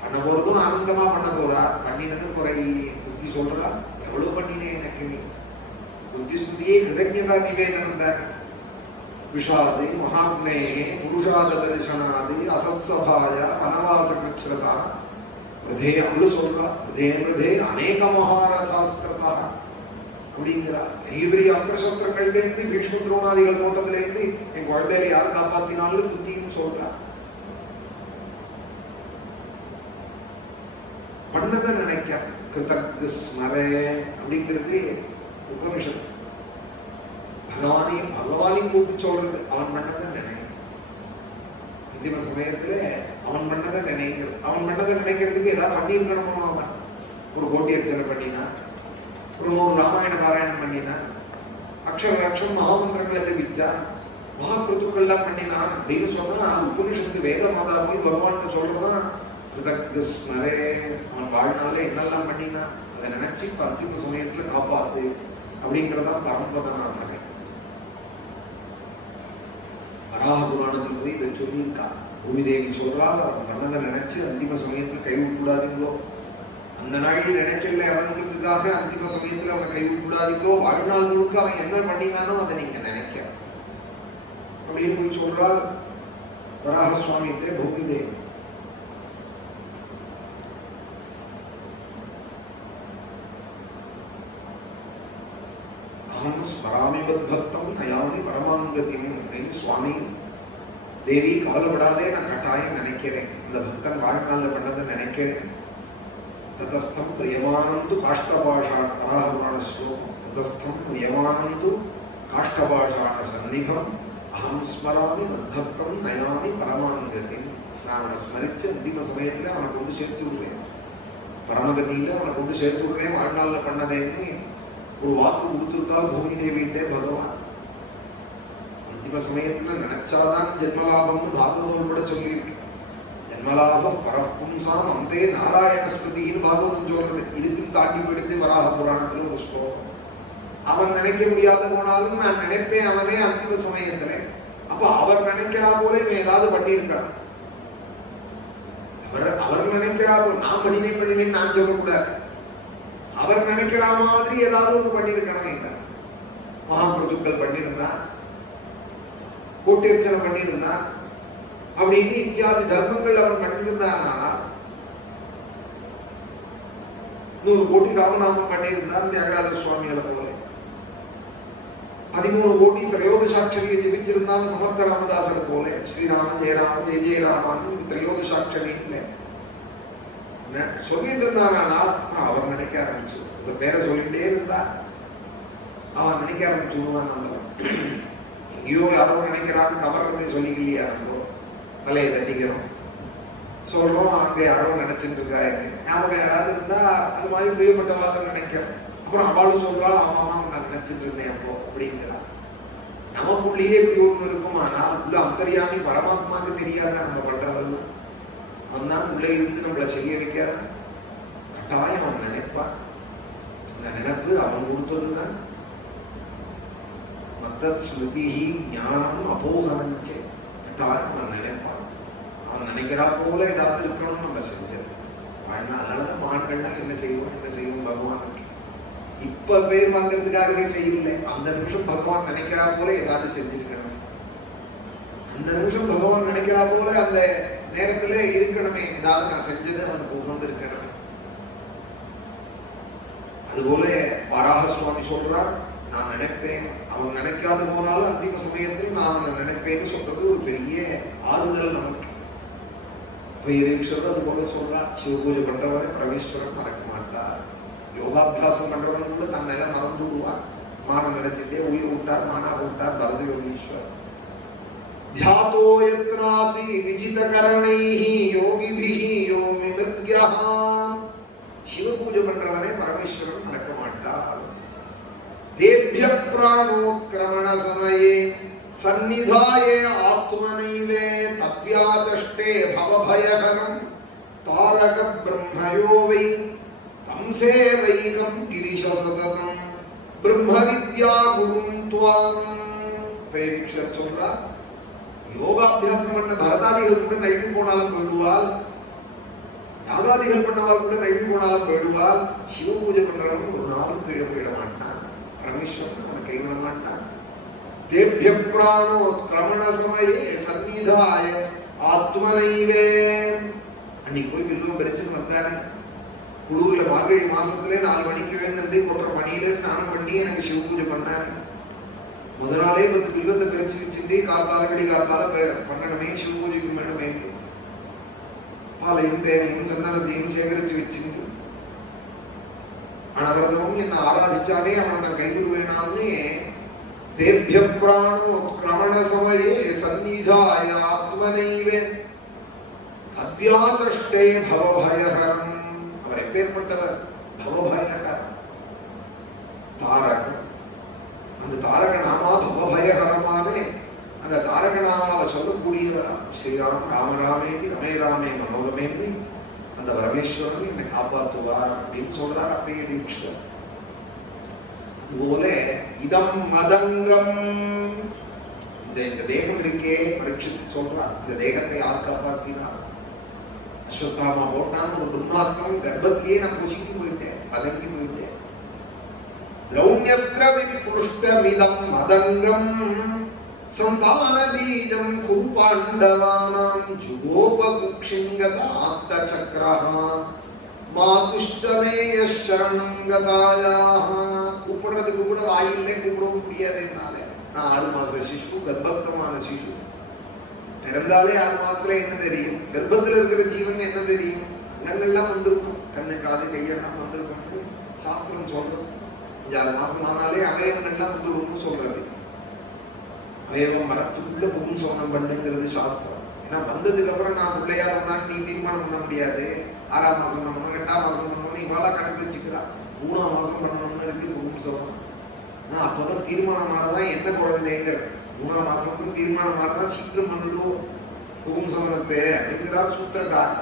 பண்ண போறதும் ஆனந்தமா பண்ண போதா, பண்ணினதும் குறையில்லையே. புத்தி சொல்றா எவ்வளவு பண்ணினேன் எனக்கு நீ. புத்தி ஸ்துதியே கிருதஜதா நிவேதனம் தான். விஷாது மகாத்மே புருஷாத தரிசனாது அசத்சபாய வனவாச கிருச்சதா ஹிருதே அவ்வளவு சொல்றா. ஹிருதே அநேக மகாரதாஸ்திரதா அப்படிங்கிறா. பெரிய பெரிய அஸ்திர சஸ்திரங்கள்லேருந்து பீஷ்ம துரோணாதிகள் போட்டதுலேருந்து என் குழந்தையில யார் காப்பாத்தினாலும் புத்தின்னு சொல்றா. பண்ணதை நினைக்க கிருதக் ஸ்மரே அப்படிங்கிறது உபனிஷத். பகவானையும் கூப்பிட்டு சொல்றது, அவன் பண்ணதை நினை. அந்திம சமயத்துல அவன் பண்ணதை நினைக்கிறது. அவன் பண்ணதை நினைக்கிறதுக்கு ஏதாவது பண்ணியிருக்கணுமோ. அவன் ஒரு கோட்டி அர்ச்சனை பண்ணினா, ஒரு 100 ராமாயண பாராயணம் பண்ணினா, அக்ஷர லட்சம் மகாமந்திரங்களை தெரிவிச்சா, மகாபிருத்துக்கள்லாம் பண்ணினான் அப்படின்னு சொன்னா உபனிஷத்து வேத மாதா போய் பகவான் சொல்றதான் கிருதக் ஸ்மரே. அவன் வாழ்நாள என்னெல்லாம் பண்ணினா அதை நினைச்சு அந்திம சமயத்துல காப்பாத்து அப்படிங்கிறதான் பரம்பதனாக. வராக புராணத்தில் போய் இதை சொல்லியிருக்கா. பூமிதேவி சொல்றால் அவன் பண்ணதை நினைச்சு அந்திம சமயத்தில் கைவிடக்கூடாதுங்கோ. அந்த நாளில் நினைக்கல அவனுக்காக அந்திம சமயத்தில் அவனை கைவிடக்கூடாதுங்கோ. வாழ்நாள் முழுக்க அவன் என்ன பண்ணினானோ அதை நீங்க நினைக்க அப்படின்னு போய் சொல்றாள் வராக சுவாமிகிட்ட பூமிதேவி. ஸ்மராமி பக்தம் நயாமி பரமாங்கதிம் அப்படின்னு சுவாமி தேவி கவலைப்படாதே, நான் கட்டாயம் நினைக்கிறேன், இந்த பக்தன் வாழ்நாள்ல பண்ணதை நினைக்கிறேன். ததஸ்தம் பிரியமானந்து காஷ்டபாஷான பராபுராண ஸ்லோகம். ததஸ்தம் பிரியமானந்து காஷ்டபாஷான சன்னிபம் அகம் ஸ்மராமி மத்பக்தம் நயாமி பரமாங்கதி. நான் அவனை ஸ்மரிச்சு அந்திம சமயத்துல அவனை கொண்டு சேர்த்து விடுவேன், பரமகதியில அவனை கொண்டு சேர்த்து விடுவேன். வாழ்நாள்ல பண்ணதேன்னு ஒரு வாக்கு கொடுத்திருக்கால் பூமி தேவிட்டே பகவான். அந்திம சமயத்துல நினைச்சாதான் ஜென்மலாபம்னு பாகவதம் கூட சொல்லியிருக்கு. ஜென்மலாபம் பரப்பும்சாம் அந்தே நாராயண ஸ்மிருதின்னு பாகவதம் சொல்றது. இதுக்கும் தாண்டி போயிடுத்து வராக புராணத்துல ஒரு ஸ்லோகம். அவன் நினைக்க முடியாத போனாலும் நான் நினைப்பேன் அவனே அந்திம சமயத்துல. அப்ப அவர் நினைக்கிறா போல ஏதாவது பண்ணியிருக்கான். அவர் நினைக்கிறா போல நான் பண்ணினேன்னு நான் சொல்லக்கூடாது. அவர் நினைக்கிற மாதிரி ஏதாவது ஒன்று பண்ணியிருக்கணும். இல்லை மகாபிரதுக்கள் பண்ணியிருந்தா, கோட்டீர்ச்சனை பண்ணியிருந்தா அப்படின்னு இத்தியாதி தர்மங்கள் அவன் பண்ணியிருந்தானா, 100 கோடி ராமநாமம் பண்ணியிருந்தான் தியாகராஜ சுவாமிகளை போல. 13 கோடி பிரயோக சாட்சரியை ஜெபிச்சிருந்தான் சமர்த்த ராமதாசர் போல. ஸ்ரீராம ஜெயராம ஜெய ஜெயராமான்னு பிரயோக சாட்சரி இல்லை சொல்லிட்டு இருந்தானா அவர் நினைக்க ஆரம்பிச்சு. இந்த பேரை சொல்லிட்டே இருந்தா அவன் நினைக்க ஆரம்பிச்சுடுவான். எங்கேயோ யாரோ நினைக்கிறான்னு கவர்னே சொல்லிக்கலையா, நம்ம தலையை தட்டிக்கிறோம் சொல்றோம், அங்க யாரோ நினைச்சிட்டு இருக்கா ஞாபகம் யாராவது இருந்தா அது மாதிரி பிரியப்பட்டவாக நினைக்கிறோம். அப்புறம் அவளும் சொல்றாள், ஆமாமா நான் நினைச்சிட்டு இருந்தேன் அப்போ அப்படிங்கிறான். நமக்குள்ளேயே இப்படி ஒண்ணு இருக்கும். ஆனால் உள்ள அந்தரியாமி பரமாத்மாவுக்கு தெரியாத நம்ம பண்றதெல்லாம் அவன் தான் உள்ளே இருந்து நம்மளை செய்ய வைக்கிறான். கட்டாயம் அவன் நினைப்பான். அந்த நினைப்பு அவன் கொடுத்ததுதான். மத்த ஸ்மிருதி ஞானம் அபோகமஞ்சே. கட்டாயம் அவன் நினைப்பான். அவன் நினைக்கிறா போல ஏதாவது இருக்கணும் நம்ம செஞ்சது. அதனாலதான் மகான்கள்லாம் என்ன செய்வோம் பகவானுக்கு இப்ப பேர் வாங்கிறதுக்காகவே செய்யல. அந்த நிமிஷம் பகவான் நினைக்கிறா போல ஏதாவது செஞ்சிருக்கணும். அந்த நிமிஷம் பகவான் நினைக்கிறா போல அந்த நேரத்துல இருக்கணுமே, ஏதாவது நான் செஞ்சது அவனுக்கு உகந்து இருக்கணுமே. அதுபோல வராக சுவாமி சொல்றார், நான் நினைப்பேன். அவன் நினைக்காது போனாலும் அந்திம சமயத்தில் நான் அவனை நினைப்பேன்னு சொல்றது ஒரு பெரிய ஆறுதல் நமக்கு. அது போல சொல்றார், சிவ பூஜை பண்றவரை பரமேஸ்வரன் மறக்க மாட்டார். யோகாபியாசம் பண்றவன் கூட தன்னை மறந்து விடுவார். மான நினைச்சிட்டே உயிர் விட்டார், மானா விட்டார் பரத யோகீஸ்வரர். ध्यातो यत्नाति विजितकरणैः योगिभिः यो विमृग्यः. शिव पूजा பண்றவனே பரமேஸ்வரன் மறக்க மாட்டார். தேभ्य प्राणोत्क्रमण समये सन्निधाय आत्मनैवे तव्याचष्टे भवभयहरं तारक ब्रह्मयो वै तं सेवैकं गिरिशसततं ब्रह्मविद्या गुरुं त्वां. பேரிக்ஷர் சொல்றார், யோகாபியாசம் பண்ண பரதாதிகள் கூட நழுவி போனாலும் போயிடுவாள், யாகாதிகள் பண்ணவாள் கூட நழுவி போனாலும் போயிடுவாள். சிவ பூஜை பண்றவன் ஒரு நாளும் கீழே போயிட மாட்டான். பரமேஸ்வரன் அவனை கைவிட மாட்டான். தேभ्य प्राणोत्क्रमण समये सन्निधाय आत्मनैवे. அன்னைக்கு போய் வில்லும் பறிச்சுன்னு வந்தானே, குளூர்ல மார்கழி மாசத்துல 4 மணிக்கு எழுந்து கொட்டுற பணியில ஸ்நானம் பண்ணி எனக்கு சிவ பூஜை பண்ணானே. முதல் நாளே வந்து வில்வத்தை பறிச்சு வச்சுட்டு காத்தால பண்ணணுமே, சிவ பூஜைக்கு வேணுமே. பாலையும் தேனையும் சந்தனத்தையும் சேகரிச்சு வச்சுட்டு அனவரதமும் என்ன ஆராதிச்சானே அவனை நான் கைவிடுவேனான்னு. தேभ्य प्राणोत्क्रमण समये सन्निधाय आत्मनैवे तव्याचष्टे भवभयहरं. அவர் எப்பேற்பட்டவர்? பவபயஹரர், தாரக. அந்த தாரக நாமா பவபயஹரமானே அந்த தாரக நாமாவை சொல்லக்கூடியவர் ஸ்ரீராம். ராமராமேதி ரமே ராமே மனோரமேன்னு அந்த பரமேஸ்வரன் என்னை காப்பாற்றுவார் அப்படின்னு சொல்றார் அப்பயே தீட்சிதர். அதுபோல இதம் மதங்கம், இந்த தேகம் இருக்கே பரீட்சித்து சொல்றார். இந்த தேகத்தை யார் காப்பாற்றினார்? அஸ்வத்தாமா போட்டான் ஒரு பிரம்மாஸ்திரம், கர்ப்பத்திலேயே நான் குசிக்கு போயிட்டேன், பதங்கி போயிட்டேன். திரௌண்யஸ்திர விபுஷ்டமிதம் மதங்கம் சந்தான பீஜம் குரு பாண்டவானாம் ஜுகோபகுக்ஷிங்கத ஆப்த சக்ரஹா மாதுஷ்டமேய சரணம் கதாயாஹ. கூப்பிடுறதுக்கு கூட வாயிலே கூப்பிடவும் முடியாது என்னால. நான் 6 மாச சிசு, கர்ப்பஸ்தமான சிசு. பிறந்தாலே 6 மாசத்துல என்ன தெரியும்? கர்ப்பத்துல இருக்கிற ஜீவன் என்ன தெரியும்? அங்கெல்லாம் வந்திருக்கும், கண்ணு காது கையெல்லாம் வந்திருக்கும். சாஸ்திரம் சொல்றது 5-6 மாசம் ஆனாலே அவயவம் எல்லாம் வந்துரும்னு சொல்றது. அவயவம் மரத்துக்குள்ள பும்சோனம் பண்ணுங்கிறது சாஸ்திரம். ஏன்னா வந்ததுக்கு அப்புறம் நான் பிள்ளையா பண்ணாலும் நீ தீர்மானம் பண்ண முடியாது. 6ஆம் மாசம் பண்ணணும், 8ஆம் மாசம் பண்ணணும், இவாளா கணக்கு வச்சுக்கிறான். 3ஆம் மாசம் பண்ணணும்னு இருக்கு பும்சோனம். அப்பதான் தீர்மானமானதான் என்ன குழந்தைங்கிறது. 3ஆம் மாசத்துக்கு தீர்மானமானதான் சீக்கிரம் பண்ணிடுவோம் பும்சோனத்தை அப்படிங்கிறார் சூத்திரக்கார்.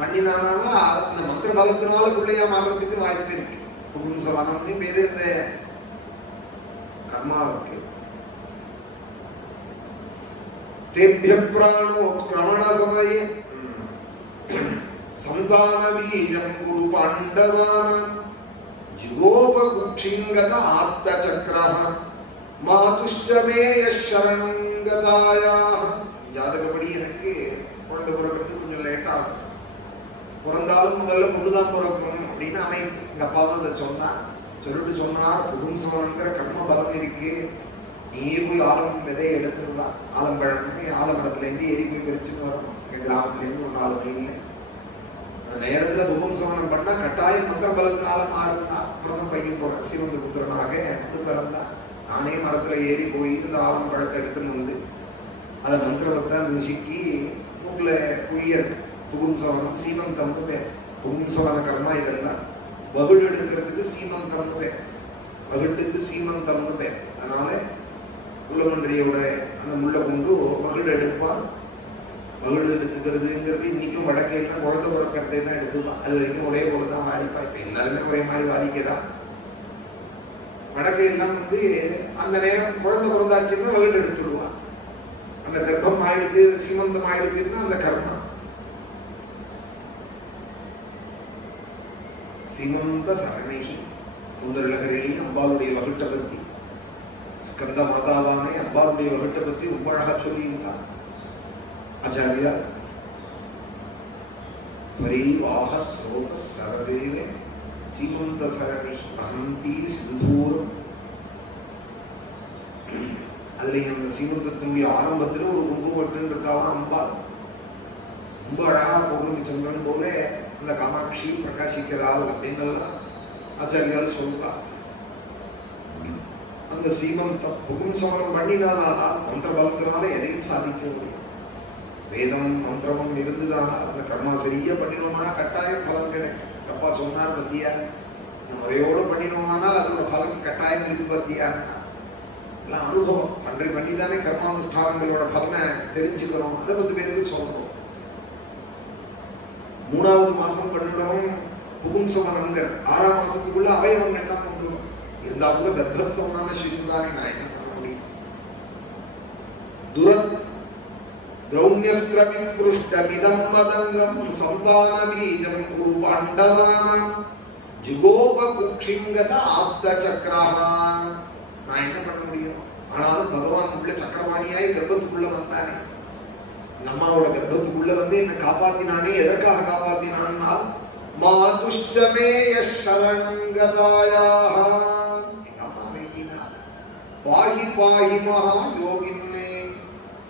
பண்ணினாலும் அந்த மந்திர பலத்தினால பிள்ளையா மாறுறதுக்கு வாய்ப்பு இருக்கு. பும்சவனம்னு பேரு இந்த கர்மாவுக்கு. तेभ्य प्राणोत्क्रमण समये संतान बीजं कुरु पांडवानां जुगोपकुक्षिंगत आत्तचक्रः मातुश्चमे यशरणं गतायाः. ஜாதகப்படி எனக்கு குழந்தை பிறக்கிறது கொஞ்சம் லேட் ஆகும். பிறந்தாலும் முதல்ல பொண்ணுதான் பிறக்கும் அப்படின்னு அமைப்பு. எங்க அப்பாவும் அதை சொன்னா. சொல்லிட்டு சொன்னார், புகும்சவன்கிற கர்ம பலம் இருக்கு, நீ போய் ஆலம் விதையை எடுத்துருவா, ஆலம்பழம் ஆலமரத்துல இருந்து ஏறி போய் பறிச்சுட்டு வரணும். எங்க கிராமத்துல இருந்து ஒரு 4 மைல். அந்த நேரத்துல புகும்சவனம் பண்ணா கட்டாயம் மந்திர பலத்தினால மாறுனா. அப்புறம் பையன் போறேன் சிவந்த புத்திரனாக வந்து பிறந்தா. நானே மரத்துல ஏறி போய் இந்த ஆலம்பழத்தை எடுத்துன்னு வந்து அதை மந்திரத்தை நசுக்கி மூக்குல குழிய புகும்சவனம் சீமந்தம்னு பேர். புகும்சவன கர்மா இதெல்லாம். வகுடு எடுக்கிறதுக்கு சீமந்தம்னு பேர், வகுட்டுக்கு சீமந்தம்னு பேர். அதனால முள்ளமன்றியோட அந்த முள்ள கொண்டு வகுடு எடுப்பார். வகுடு எடுத்துக்கிறதுங்கிறது இன்னைக்கும் வடக்கையெல்லாம் குழந்தை பிறக்கிறதே தான் எடுத்துப்பான். அது வரைக்கும் ஒரே போலதான் வாரிப்பா. இப்ப எல்லாருமே ஒரே மாதிரி வாரிக்கிறான். வடக்கையெல்லாம் அந்த நேரம் குழந்தை பிறந்தாச்சுன்னா வகுடு எடுத்துடுவான். அந்த கர்ப்பம் ஆயிடுது, சீமந்தம் ஆயிடுதுன்னா அந்த கர்மா. சீமந்த சரணிகி சுந்தரலகரிலி அம்பாளுடைய வகுட்டை பத்தி, ஸ்கந்த மாதாவானே அம்பாளுடைய வகுட்டை பத்தி ரொம்ப அழகா சொல்லியிருக்கான் ஆச்சாரியா. பரிவாக ஸ்லோக சரதேவே சீமந்த சரணி அகந்தி சிதுதூரம். அதுல அந்த சீமந்தத்தினுடைய ஆரம்பத்துல ஒரு குங்குமட்டு இருக்காதான் அம்பாள். ரொம்ப அழகா பௌர்ணமி சந்திரன் போல அந்த காமாட்சி பிரகாசிக்கிறாள் அப்படின்னு ஆச்சாரியால் சொல்றா. அந்த சீமந்தம் புகும்சவனம் பண்ணினானால் மந்திர பலத்தினால எதையும் சாதிக்க முடியும். வேதம் மந்திரமும் இருந்துதான் அந்த கர்மா சரியா பண்ணினோம்னா கட்டாயம் பலன் கிடைக்கும். அப்பா சொன்னார் பத்தியா, இந்த முறையோடு பண்ணினோமானால் அதோட பலன் கட்டாயம் இருக்கு பத்தியா. எல்லாம் அனுபவம் பண்ணிதானே கர்மானுஷ்டானங்களோட பலனை தெரிஞ்சுக்கிறோம். அதை 10 பேருக்கு சொல்றோம். 3வது மாசம் பண்ணிடணும் புகும்சவனங்கள். 6ஆம் மாசத்துக்குள்ள அவயவங்கள் எல்லாம் வந்துடும். இருந்தா கூட கர்ப்பஸ்தவனான சிசுதானே நான் என்ன பண்ண முடியும்? துரத் திரௌண்யஸ்திரவிப்ருஷ்டமிதம் மதங்கம் சந்தான பீஜம் குரு பாண்டவானாம் ஜுகோபகுக்ஷிங்கத ஆப்த சக்கரஹான். நான் என்ன பண்ண முடியும்? ஆனாலும் பகவான் உள்ள சக்கரவாணியாய் கர்ப்பத்துக்குள்ள வந்தானே, நம்மளோட கர்ப்பத்துக்குள்ள என்ன காப்பாத்தினானே. எதற்காக காப்பாத்தினான்னா மாதுஷ்டமேய சரணங்கதாயாஹ. எங்க அம்மா வேண்டினா பாஹி பாஹி மகா யோகின்னே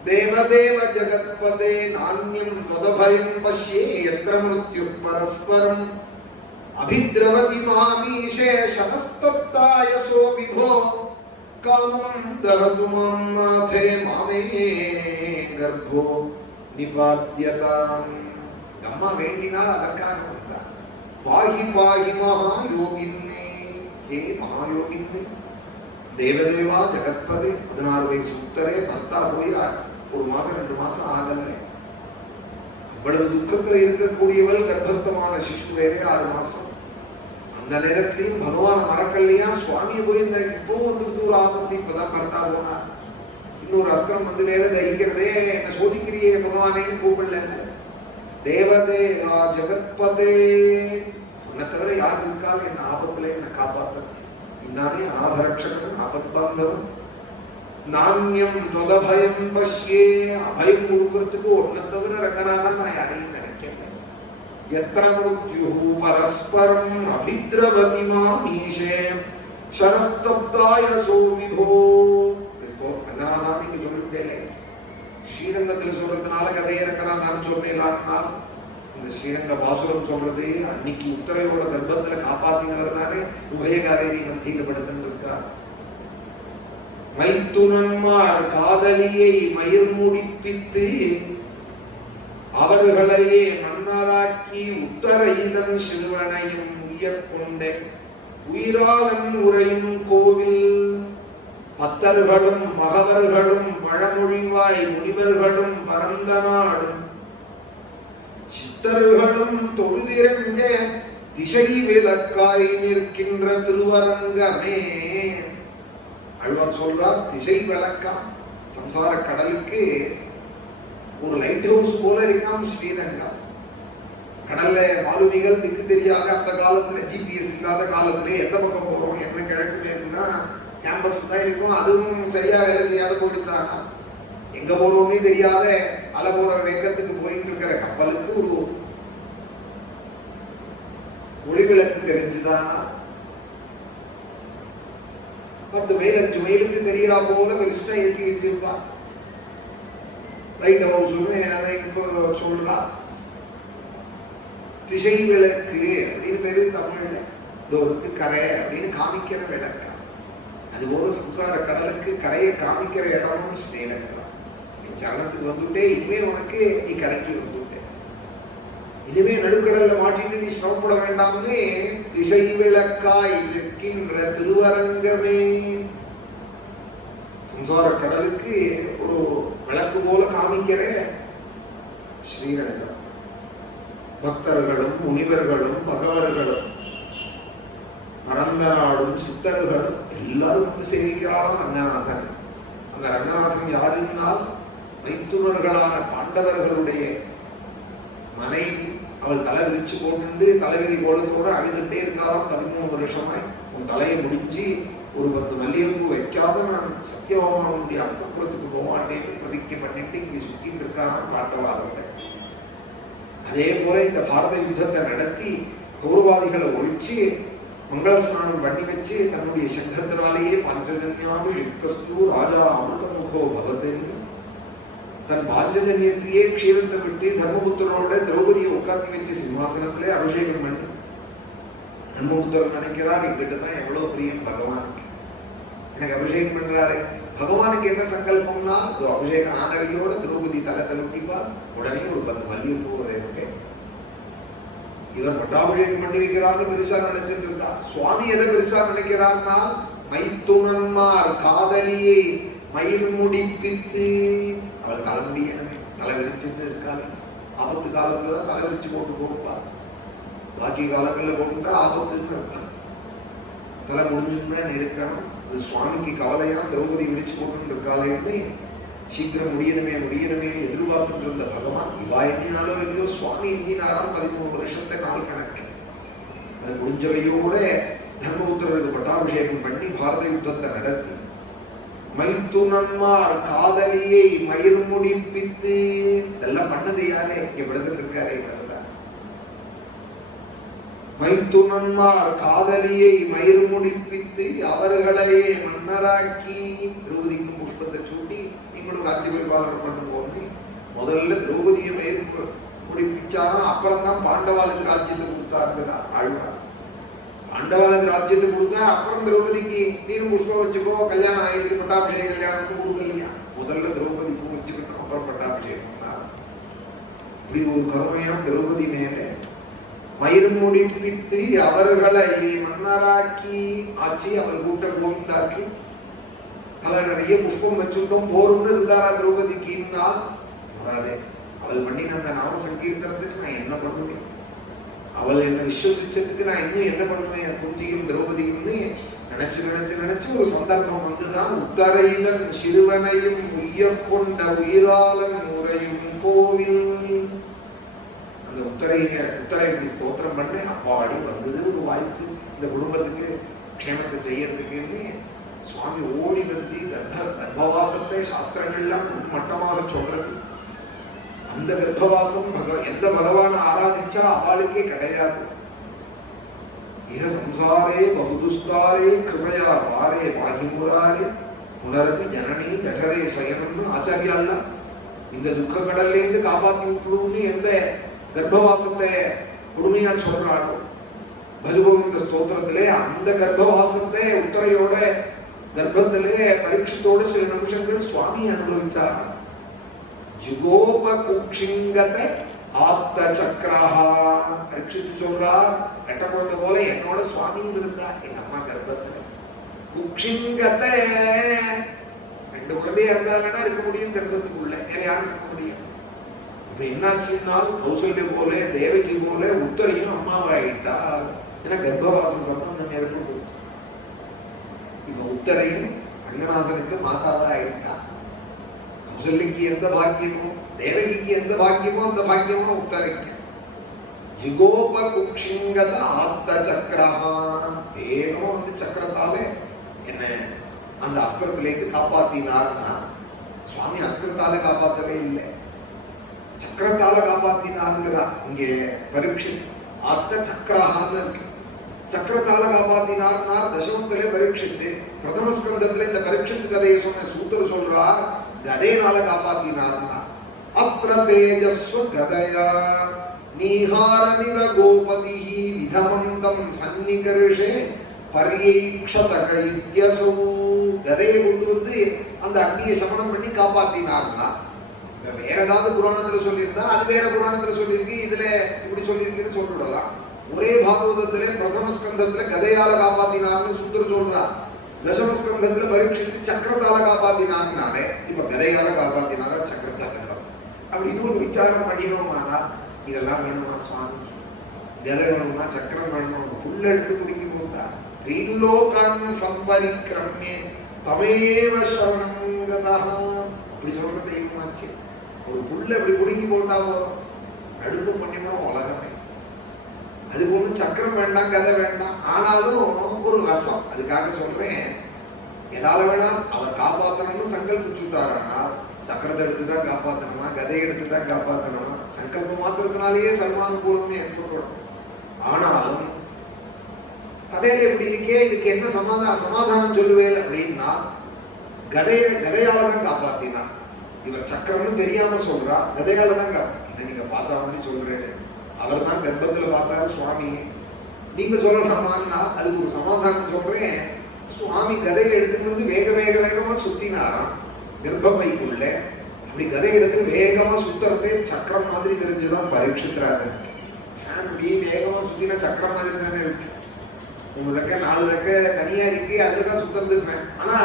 தேவதேவ ஜகத்பதே நான்யம் ததபயம் பஷ்யே யத்ர மிருத்யுர் பரஸ்பரம் அபித்ரவதி மாமீஷே சனஸ்தப்தாய சோ விபோ காமம் தரது மாம் நாதே மாமே கர்ப்போ நிபாத்யதாம். அம்மா வேண்டினால் அதற்காக வந்தார். பாஹி பாஹி மகா யோகின்னே, ஹே மகாயோகின்னே தேவதேவா ஜகத்பதே. 16 வயசு உத்தரே பர்த்தா போய் 1 மாசம் 2 மாசம் ஆகல. இவ்வளவு துக்கத்துல இருக்கக்கூடியவள் கர்ப்பஸ்தமான சிசு வேறே 6 மாசம். அந்த நேரத்திலையும் பகவான் மறக்கலையா? சுவாமியை போய் இந்த இப்போ வந்துட்டு ஒரு ஆபத்து. இப்பதான் பர்த்தா போனார். இன்னொரு அஸ்திரம் வேற தகிக்கிறதே, என்ன சோதிக்கிறியே பகவானேன்னு கூப்பிடல. தேவதேவா ஜகத்பதே, உன்னை தவிர யார் இருக்கால் என்ன ஆபத்துல என்ன காப்பாத்த? இன்னானே ஆதரட்சகன் ஆபத் பாந்தவன். நான்யம் தொதபயம் பஷ்யே, அபயம் கொடுக்கறதுக்கு உன்னை தவிர ரங்கநாதன் நான் யாரையும் நினைக்கல. எத்திர மிருத்யு பரஸ்பரம் அபித்ரவதி மாமீஷே சரஸ்தப்தாய சோ விபோ. ரங்கநாதா நீங்க சொல்லிவிட்டே. ஸ்ரீரங்கத்தில் சொல்றதுனால கதையை ரங்கநாதான் சொன்னேன். இந்த ஸ்ரீரங்க பாசுரம் சொல்றது அன்னைக்கு உத்தரையோட கர்ப்பத்துல காப்பாத்தினதுனாலே உபய காவேரி மத்தியில படுத்துன்னு இருக்கா. மைத்துனன்மார் காதலியை மயிர் முடிப்பித்து அவர்களையே மன்னராக்கி உத்தரைதன் சிறுவனையும் உயர்கொண்டே உயிராளன் உரையும் கோவில். பத்தர்களும் மகவர்களும் வழமொழிவாய் முனிவர்களும் பரந்த நாடும் சித்தர்களும் தொழுதிரஞ்ச திசை விளக்காய் நிற்கின்ற திருவரங்கமே. அழ்வார் சொல்றார், திசை விளக்கம் சம்சார கடலுக்கு ஒரு லைட் ஹவுஸ் போல இருக்காம் ஸ்ரீரங்கம். கடல்ல மாலுமிகள் திக்கு தெரியாத அந்த காலத்துல, ஜிபிஎஸ் இல்லாத காலத்துல எந்த பக்கம் போறோம் என்ன கிழக்கு மேற்குன்னா கேம்பஸ் தான் இருக்கும். அதுவும் சரியா வேலை செய்யாத போயிட்டுதானா, எங்க போறோம்னே தெரியாத அலை போற வேகத்துக்கு போயிட்டு இருக்கிற கப்பலுக்கு ஒரு ஒளிவிளக்கு தெரிஞ்சுதானா? 10 மைல் 5 மைலுக்கு தெரியறா போல பெருசா ஏற்றி வச்சிருக்கா. லைட் ஹவுஸ்னு அதை இப்போ சொல்லலாம். திசை விளக்கு அப்படின்னு பேரு தமிழ்ல. தோருக்கு கரை அப்படின்னு காமிக்கிற விளக்கு. அதுபோல சம்சார கடலுக்கு கரையை காமிக்கிற இடமும் ஸ்ரீரங்கம். நீ சரணத்துக்கு வந்துட்டே இனிமே உனக்கு நீ கரைக்கு வந்துட்டே, இனிமே நடுக்கடல்ல மாட்டிட்டு நீ சிரமப்பட வேண்டாம்னு திசை விளக்காய் நிற்கின்ற திருவரங்கமே. சம்சார கடலுக்கு ஒரு விளக்கு போல காமிக்கிற ஸ்ரீரங்கம். பக்தர்களும் முனிவர்களும் பகவர்களும் பரந்த நாடும் சித்தர்களும் எல்லாரும் வந்து சேவிக்கிறாலும் ரங்கநாதன். அந்த ரங்கநாதன் யாருன்னால் மைத்துனர்களான பாண்டவர்களுடைய மனைவி. அவள் தலை விரிச்சு போட்டு தலைவிரி கோலத்தோட அழுதுட்டே இருக்காளாம் 13 வருஷமாய். உன் தலையை முடிஞ்சு ஒரு 10 மல்லிகைப்பூ வைக்காத நான் சத்தியவாமனுடைய அந்தப்புறத்துக்கு போவாட்டேன்னு பிரதிக்கை பண்ணிட்டு இங்கே சுத்திட்டு இருக்காராம் பாண்டவாதோட. அதே போல இந்த பாரத யுத்தத்தை நடத்தி கௌரவாதிகளை ஒழிச்சு மங்கள ஸ்நானம் பண்ணி வச்சு தன்னுடைய சங்கத்தினாலேயே பஞ்சஜன்யாமி யுக்தஸ்து ராஜா அமிர்தமுகோ பவதுன்னு தன் பாஞ்சஜன்யத்திலேயே க்ஷீரத்தை விட்டு தர்மபுத்திரோட திரௌபதியை உட்காந்து வச்சு சிம்மாசனத்திலே அபிஷேகம் பண்ணி தர்மபுத்திரர் நினைக்கிறார் எங்கிட்ட தான் எவ்வளவு பிரியம் பகவானுக்கு, எனக்கு அபிஷேகம் பண்றாரு. பகவானுக்கு என்ன சங்கல்பம்னா அபிஷேகம் ஆனகையோட திரௌபதி தலை தலுட்டிப்பா உடனே ஒரு 10 மல்லிகைப்பூ இருக்கு. இவர் பட்டாபிஷேகம் பண்ணி வைக்கிறான்னு பெருசா நினைச்சிட்டு இருக்கா. சுவாமி எதை பெருசா நினைக்கிறான்னா மைத்துனன்மார் காதலியை மயிர் முடிப்பித்து அவள் தலைமுடியணுமே. தலை விரிச்சுட்டு இருக்காள். ஆபத்து காலத்துலதான் தலை விரிச்சு போட்டு போடுப்பா. பாக்கி காலங்கள்ல போட்டுட்டா ஆபத்துன்னு அர்த்தம். தலை முடிஞ்சுதான் இருக்கணும். அது சுவாமிக்கு கவலையா திரௌபதி விரிச்சு போட்டு இருக்காளேன்னு சீக்கிரம் முடியணுமே எதிர்பார்த்துட்டு இருந்த பகவான் இவா எண்ணினாலோ இல்லையோ சுவாமி எண்ணினாராம் 13 வருஷத்தை நாள் கணக்கு. அது முடிஞ்சவையோட தர்மபுத்திரருக்கு பட்டாபிஷேகம் பண்ணி பாரத யுத்தத்தை நடத்தி மைத்துனன்மார் காதலியை மயிர் முடிப்பித்து இதெல்லாம் பண்ணது யாரே? இங்க படுத்துட்டு இருக்காரே இவர்தான். மைத்துனன்மார் காதலியை மயிர் முடிப்பித்து அவர்களையே மன்னராக்கி திரௌபதிக்கு புஷ்பத்தை சூட்டி நீங்களும் ராஜ்ய பரிபாலனம் பண்ணுவோம்னு முதல்ல திரௌபதியை மயிர் முடிப்பிச்சாலும் அப்புறம் தான் பாண்டவாளுக்கு ராஜ்யத்தை கொடுத்தாருங்கிறார் ஆழ்வார். பாண்டவாளுக்கு ராஜ்யத்தை கொடுத்தா அப்புறம் திரௌபதிக்கு நீனும் புஷ்பம் வச்சுக்கோ, கல்யாணம் ஆயிருக்கு, பட்டாபிஷேக கல்யாணம் கொடுக்கலையா? முதல்ல திரௌபதிக்கும் வச்சுக்கிட்டோம், அப்புறம் பட்டாபிஷேகம் பண்ணார். இப்படி ஒரு கருமையா திரௌபதி மேல மயிர் முடிப்பித்து அவர்களை மன்னராக்கி ஆட்சி அவள் கூட்ட கோவிந்தாக்கி பல நிறைய புஷ்பம் வச்சுட்டோம் போரும்னு இருந்தாரா திரௌபதிக்கு? வராதே. அவள் பண்ணின அந்த நாம சங்கீர்த்தனத்துக்கு நான் என்ன பண்ணுவேன்? அவள் என்ன விசுவசிச்சதுக்கு நான் இன்னும் என்ன பண்ணுவேன்? குந்தியும் திரௌபதியும்னு நினைச்சு ஒரு சந்தர்ப்பம் வந்துதான் உத்தரைதன் சிறுவனையும் உய்ய கொண்ட உயிராளன் உரையும் கோவில். அந்த உத்தரை இப்படி ஸ்தோத்திரம் பண்ண அப்பாடி வந்தது ஒரு வாய்ப்பு இந்த குடும்பத்துக்கு க்ஷேமத்தை செய்யறதுக்குன்னு சுவாமி ஓடி வந்து கர்ப்பவாசத்தை சாஸ்திரங்கள்லாம் மட்டமாக சொல்றது. அந்த கர்ப்பவாசம் எந்த பகவான் ஆராதிச்சா அவளுக்கே கிடையாது. இக சம்சாரே பகுதுஸ்காரே கிருபையா வாரே வாகிமுராரே உணர்வு ஜனனி ஜடரே சயனம்னு ஆச்சாரியாலாம் இந்த துக்க கடல்ல இருந்து காப்பாத்தி விட்டுடும்னு எந்த கர்ப்பவாசத்தை கொடுமையா சொல்றாளோ பகவந்த ஸ்தோத்திரத்திலே அந்த கர்ப்பவாசத்தை உத்தரையோட கர்ப்பத்திலே பரீட்சத்தோடு சில நிமிஷங்கள் சுவாமி அனுபவிச்சார். ஜுகோப குக்ஷிங்கத ஆப்த சக்கரஹா பரீட்சித்து சொல்றா, கட்ட குழந்தை போல என்னோட சுவாமி இருந்தா எங்க அம்மா கர்ப்பத்துல. குக்ஷிங்கத 2 குழந்தையா இருந்தாங்கன்னா இருக்க முடியும் கர்ப்பத்துக்குள்ள, வேற யாரும் இருக்க முடியும். இப்ப என்னாச்சுன்னா கௌசல்ய போல தேவகி போல உத்தரையும் அம்மாவாயிட்டா. ஏன்னா கர்ப்பவாச சம்பந்தம் ஏற்பட்டு இப்ப உத்தரையும் ரங்கநாதனுக்கு மாதாவா ஆயிட்டா. கௌசல்யக்கு எந்த பாக்கியமோ தேவகிக்கு எந்த பாக்கியமோ அந்த பாக்கியமோ உத்தரைக்கு. ஜிகோப குக்ஷிங்கத ஆத்த சக்கரஹா வேகமா வந்து சக்கரத்தால என்ன அந்த அஸ்திரத்திலேருந்து காப்பாத்தினார்னா சுவாமி அஸ்திரத்தால காப்பாற்றவே இல்லை, சக்கரத்தால காப்பாத்தினாருங்கிறார். இங்கே பரீட்சை ஆத்த சக்கரஹான்னு இருக்கு. சக்கரத்தால காப்பாத்தினார் தசமத்திலே பரீட்சித்து. பிரதம ஸ்கந்தத்திலே இந்த பரீட்சித்து கதையை சொன்ன சூத்திர சொல்றார் கதையினால காப்பாத்தினார்னா. அஸ்திர தேஜஸ்வ கதையா நீஹாரமிவ கோபதி விதமந்தம் சன்னிகர்ஷே பரீக்ஷதக இத்யசௌ. கதையை கொண்டு வந்து அந்த அக்னியை சமணம் பண்ணி காப்பாத்தினார்னா. வேற ஏதாவது புராணத்துல சொல்லியிருந்தா அது வேற புராணத்துல சொல்லியிருக்கு, இதுல இப்படி சொல்லியிருக்குன்னு சொல்லிடலாம். ஒரே பாகவதத்திலே பிரதம ஸ்கந்தத்துல கதையால காப்பாத்தினார்னு சூத்திர சொல்றார். தசமஸ்கந்தத்துல பரீட்சித்து சக்கரத்தால காப்பாத்தினார்னாலே இப்ப கதையால காப்பாத்தினாரா சக்கரத்தால அப்படின்னு ஒரு விசாரம் பண்ணினோமானா இதெல்லாம் வேணுமா சுவாமிக்கு? கதை வேணுமா, சக்கரம் வேணுமா? புல்ல எடுத்து குடிக்க போட்டா திரிலோகம் சம்பரிக்கிரமே தமேவ சரணங்கதா இப்படி சொல்ற தெய்வமாச்சு. ஒரு புல்ல இப்படி குடுங்கி போட்டா போதும், அடுப்பு பண்ணிவிடும் உலகமே. அதுக்கு ஒன்றும் சக்கரம் வேண்டாம், கதை வேண்டாம். ஆனாலும் ஒரு ரசம். அதுக்காக சொல்றேன், எதால வேணாம் அவர் காப்பாற்றணும்னு சங்கல்பிச்சுட்டாரா சக்கரத்தை எடுத்துதான் காப்பாற்றணுமா, கதையை எடுத்துதான் காப்பாற்றணுமா? சங்கல்பம் மாத்திரத்தினாலேயே சர்வானுகூலமே ஏற்படும். ஆனாலும் கதையில எப்படி இருக்கே, இதுக்கு என்ன சமாதானம் சொல்லுவேன் அப்படின்னா கதையால தான் காப்பாத்தினா. இவர் சக்கரம்னு தெரியாம சொல்றா, கதையால தான் காப்பாத்தினா. நீங்க பார்த்தாமன்னு சொல்றேன், அவர் தான் கர்ப்பத்துல பார்த்தாரு சுவாமியே. நீங்க சொல்லலாமான்னா அதுக்கு ஒரு சமாதானம் சொல்றேன். சுவாமி கதையை எடுத்துட்டு வந்து வேகமா சுத்தினாராம் கர்ப்பப்பைக்குள்ள. அப்படி கதையை எடுத்து வேகமா சுத்துறதே சக்கரம் மாதிரி தெரிஞ்சுதான் பரீட்சித்ராஜன். அப்படியே வேகமா சுத்தினா சக்கரம் மாதிரி தானே இருக்கு. 3 ரெக்க 4 ரெக்க தனியா இருக்கு, அதுதான் சுத்துறது. ஆனா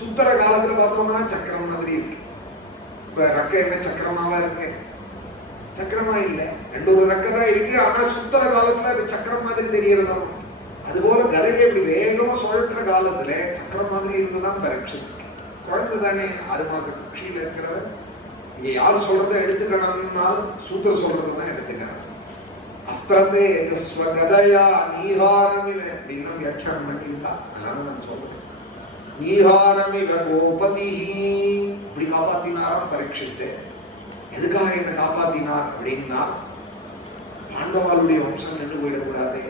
சுத்தர காலத்துல பார்த்தோம்னா சக்கரம் மாதிரி இருக்கு. இப்ப ரெக்க என்ன சக்கரமாவா இருக்கு? சக்கரமா இல்ல, 2 ரெக்க தான் இருக்கு. ஆனா சுத்தர காலத்துல அது சக்கரம் மாதிரி தெரியறதா. அதுபோல கதையை இப்படி வேகமா சுழற்ற காலத்துல சக்கரம் மாதிரி இருந்துதான் பரீட்சித்து. குழந்தை தானே, 6 மாச கட்சியில இருக்கிறவர். இங்க யாரு சொல்றதை எடுத்துக்கணும்னா சூத்திர சொல்றதுதான் எடுத்துக்கணும். அஸ்திரத்தை ஸ்வகதயா நீஹாரமிவ இன்னும் வியாக்கியானம் பண்ணியிருக்கா. அதனால நான் சொல்றேன், நீஹாரமிவ கோபதி இப்படி காப்பாத்தினாராம் பரீட்சித்து. எதுக்காக என்ன காப்பாத்தினார் அப்படின்னா பாண்டவாளுடைய வம்சம் நின்று போயிடக்கூடாது.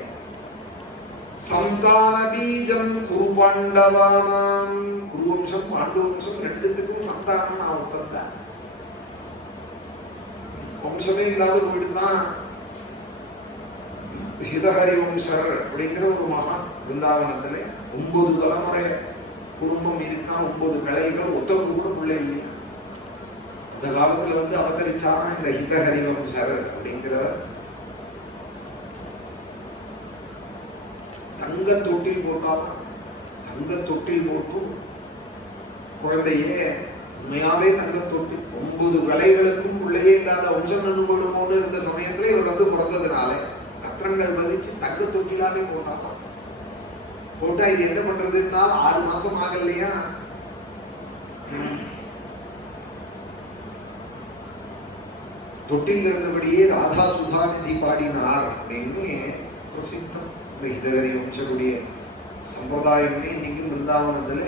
சந்தான பீஜம் குரு பாண்டவானாம். குரு வம்சம் பாண்டு வம்சம் ரெண்டுத்துக்கும் சந்தானம் நான் ஒத்தந்தான். வம்சமே இல்லாத போயிட்டுதான் ஹிதஹரி வம்சர் அப்படிங்கிற ஒரு மகா பிருந்தாவனத்துல 9 தலைமுறை குடும்பம் இருக்கான், 9 கிளைகள், ஒத்தவங்க கூட பிள்ளை இல்லையா. இந்த காலத்துல வந்து அவதரிச்சான இந்த ஹிதஹரி வம்சர் அப்படிங்கிறவர் தங்க தொட்டில் போட்டாலும் தங்க தொட்டில் போட்டு குழந்தையே உண்மையாவே தங்க தொட்டில் 9 கலைகளுக்கும் பிள்ளையே இல்லாத வம்சம் நின்று போடுமோன்னு இருந்த சமயத்துல இவர் வந்து பிறந்ததுனால ரத்னங்கள் பதிச்சு தங்க தொட்டிலாவே போட்டாலும். போட்டா இது என்ன பண்றதுன்னா 6 மாசம் ஆகலையா, தொட்டில் இருந்தபடியே ராதா சுதாநிதி பாடினார் அப்படின்னு பிரசித்தம். இந்த ஹிதஹரி வம்சருடைய சம்பிரதாயமே இன்னைக்கும் பிருந்தாவனத்துல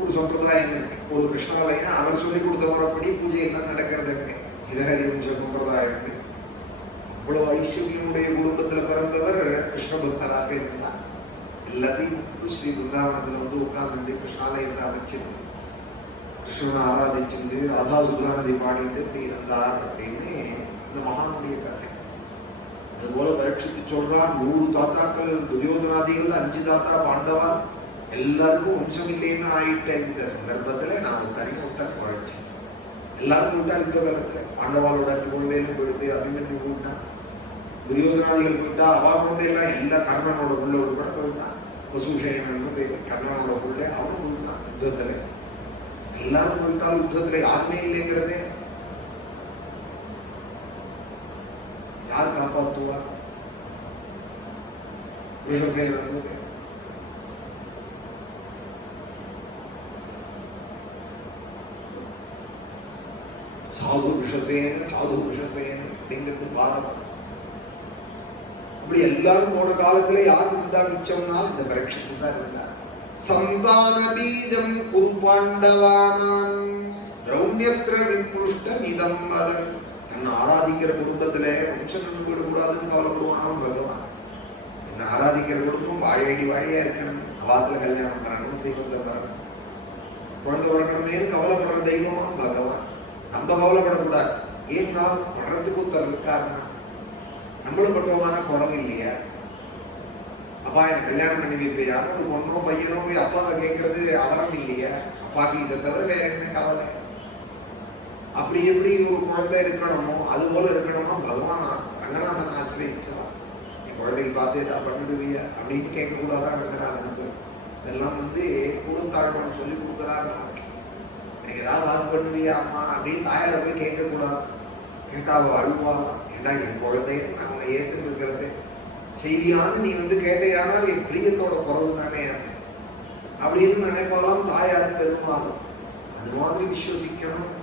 ஒரு சம்பிரதாயம் இருக்கு. ஒரு கிருஷ்ணாலயம் அவர் சொல்லி கொடுத்த முறைப்படி பூஜை எல்லாம் நடக்கிறதுங்க ஹிதஹரி வம்ச சம்பிரதாயம். அவ்வளவு ஐஸ்வர்யனுடைய குடும்பத்துல பிறந்தவர் கிருஷ்ண பக்தராக இருந்தார். எல்லாத்தையும் ஸ்ரீ பிருந்தாவனத்துல வந்து உட்கார்ந்து கிருஷ்ணாலயத்தை அமைச்சு கிருஷ்ணனை ஆராதிச்சுட்டு ராதா சுதாநதி பாடிட்டு இப்படி இருந்தார் அப்படின்னு இந்த மகானுடைய கதை. அதுபோல பரீட்சித்து சொல்றார், 100 தாத்தாக்கள் துரியோதனாதிகள், 5 தாத்தா பாண்டவா, எல்லாருக்கும் வம்சம் இல்லைன்னு ஆயிட்ட இந்த சந்தர்ப்பத்துல நான் தனிமுத்தன் குறைச்சி எல்லாரும் போயிட்டா. இந்த காலத்துல பாண்டவாளோட 2 குழந்தைகளும் போயிடுது, அபிமன்யு போயிட்டான், துரியோதனாதிகள் போயிட்டா, அவா குழந்தையெல்லாம் எல்லாம் கர்ணனோட புள்ள உட்பட போயிட்டான். வசூஷேனன் பேர் கர்ணனோட புள்ள, அவனும் போயிட்டான் யுத்தத்துல. எல்லாரும் போயிட்டாலும் யுத்தத்துல யாருமே இல்லைங்கிறதே. யார் காப்பாத்துவா? விஷசேனன் சாது விஷசேன அப்படிங்கிறது பாரதம். அப்படி எல்லாரும் போன காலத்துல யார் இருந்தா மிச்சம்னால் இந்த பரீட்சித்து தான் இருந்தார். சந்தான பீஜம் குரு பாண்டவானாம் திரௌண்யஸ்திர விபுஷ்ட நிதம் மதன். தன்னை ஆராதிக்கிற குடும்பத்துல வம்சம் விடக்கூடாதுன்னு கவலைப்படுவான் பகவான். உன்னை ஆராதிக்கிற குடும்பம் வாழையடி வாழையா இருக்கணும், அவாத்துல கல்யாணம் பண்ணணும், செய்வத்தை வரணும், குழந்தை வரணுமேனு கவலைப்படுற தெய்வமா பகவான். நம்ம கவலைப்படக்கூடாது. ஏன்னா படுறதுக்கு ஒருத்தர் இருக்காருன்னா நம்மளும் பட்டோமான குறவு இல்லையா? அப்பா எனக்கு கல்யாணம் பண்ணி வைப்பையா? ஒரு பொண்ணோ பையனோ போய் அப்பாவை கேட்கறது அவரம் இல்லையா? அப்பாக்கு இதை தவிர வேற என்ன கவலை? அப்படி எப்படி ஒரு குழந்தை இருக்கணுமோ அது போல இருக்கணுமா பகவான் ரங்கநாதன் ஆசிரியச்சவா? நீ குழந்தைக்கு பார்த்து ஏதாவது பண்ணிடுவியா அப்படின்னு கேட்கக்கூடாதா ரங்கநாதனுக்கு? இதெல்லாம் கொடுத்தாழ்வான்னு சொல்லி கொடுக்குறாரு நமக்கு. எனக்கு ஏதாவது வாக்கு பண்ணுவியா அம்மா அப்படின்னு தாயார போய் கேட்கக்கூடாது. கேட்டா அவ அழுவா. ஏண்டா என் குழந்தைய நான் உன்னை ஏற்றுன்னு இருக்கிறது செய்தியான்னு நீ கேட்டையானால் என் பிரியத்தோட குறவு தானே அப்படின்னு நினைப்பாலாம் தாயாரும் பெருமாளும். அது மாதிரி விசுவசிக்கணும்.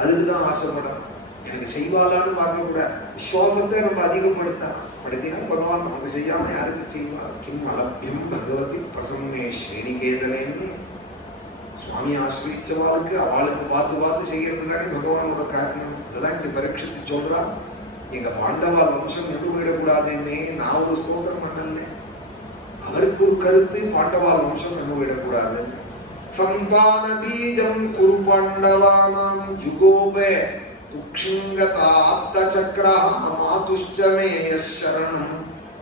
அதுக்குதான் ஆசைப்படணும். எனக்கு செய்வாளான்னு பார்க்க கூட விசுவாசத்தை நம்ம அதிகப்படுத்தினா பகவான் நமக்கு செய்யாம யாருக்கு செய்வார்? கிம் அலப்யம் பகவதி பிரசன்னே ஸ்ரீனிகேதனேன்னு சுவாமி ஆசிரியச்சவாளுக்கு அவளுக்கு பார்த்து பார்த்து செய்யறது தானே பகவானோட காரியம். அதுதான் இந்த பரீட்சத்தை சொல்றா. எங்க பாண்டவா வம்சம் நடுவிடக்கூடாதுன்னே நான் ஒரு ஸ்தோத்திரம் பண்ணல. அவருக்கு ஒரு கருத்து, பாண்டவா வம்சம் நடுவிடக்கூடாது. சந்தான பீஜம் குரு பாண்டவானாம் ஜுகோபே குக்ஷிங்கதாப்த சக்ரஹ மாதுஷ்டமே யஸ்சரணம்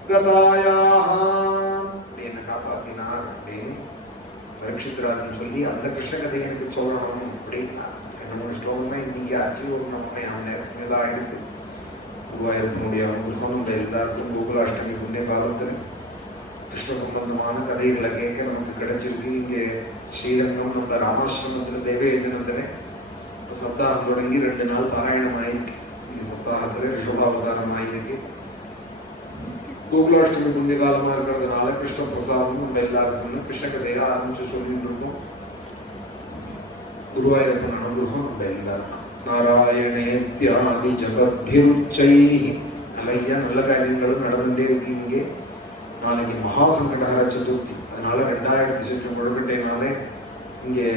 கதாயாஹ அப்படின்னு காப்பாத்தினார் அப்படின்னு பரீட்சித்ராஜன் சொல்லி அந்த கிருஷ்ண கதையை எனக்கு சொல்லணும் அப்படின்னா 2-3 ஸ்லோகம் தான் இன்னைக்கு ஆச்சு. ஒரு நம்ம நேரத்தில் ஆயிடுது. குருவாயூரப்பனுடைய அனுகிரகம் எல்லாருக்கும் கோகுலாஷ்டமி புண்ணிய காலத்தில் கிருஷ்ண சம்பந்தமான கதைகளை கேட்க நமக்கு கிடைச்சிருக்கு. இங்கே ஸ்ரீரங்கம் நம்ம ராமாசிரமத்தில் தேவயஜனத்துல சப்தாகம் தொடங்கி 2 நாள் பாராயணம் ஆயிருக்கு. இந்த சப்தாகத்துல ரிஷபாவதாரம் ஆயிருக்கு. கோகுலாஷ்டமி புண்ணிய காலமா இருக்கிறதுனால கிருஷ்ண பிரசாதம் நம்ம எல்லாருக்கும் கிருஷ்ண கதையை ஆரம்பிச்சு சொல்லிட்டு இருக்கோம். குருவாயூரப்பன் அனுகிரகம் நம்ம எல்லாருக்கும். நாராயணேத்யாதி ஜபத்பிருச்சைஹி நிறைய நல்ல காரியங்களும் நடந்துட்டே இருக்கு. இங்கே நாளைக்கு மகா சங்கடஹர சதுர்த்தி. அதனால 2000 சுற்று முழுக்கட்டைனாலே இங்கே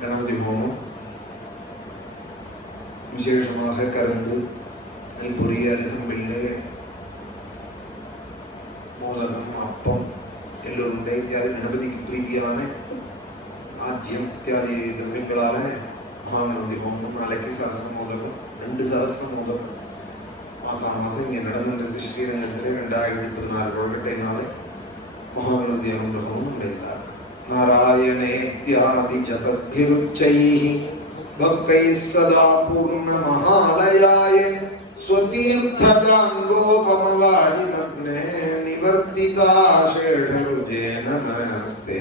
கணபதி ஹோமம் விசேஷமாக கரும்பு நெல்பொரி அருகம்பில்லு மோதகம் அப்பம் எல்லோருண்டை இத்தியாதி கணபதிக்கு பிரீதியான ஆஜ்யம் இத்தியாதி திரவியங்களால மகாகணபதி ஹோமம். நாளைக்கு சரஸ்வர மோதகம் 2 சரஸ்வர மோதகம் மாசம் இங்கே நடந்துருக்கு. ஸ்ரீரங்கத்தில் 2014 கொள்கட்டைனாலே மகாகணபதி அனுகிரகமும் கிடைத்தார். நாராயணேத்யாதி ஜபத்பிருச்சைஹி பக்தைः சதா பூர்ண மகாலயாய ஸ்வதீர்த்தகாங்கோபமவாரிமக்னே நிவர்த்திதா ஷேடருஜே நமஸ்தே.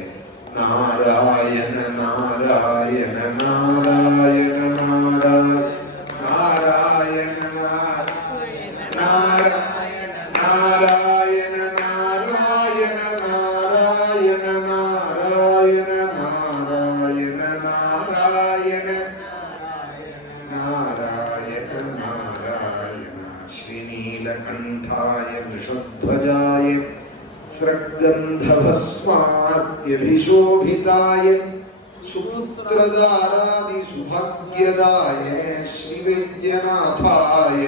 நாராயண நாராயண நாராயண நாராயண நாராயண நாராயண நாராயண நாராயண நாராயண நாராயண நாராயண நாராயண நாராயண நாராயண. ஸ்ரீநீலகண்டாய விஷத்வஜாய ஸ்ரக்கந்தபஸ்மாத்யபிஷோபிதாய சுபுத்ரதாராதி சுபாக்யதாய ஸ்ரீவித்யநாதாய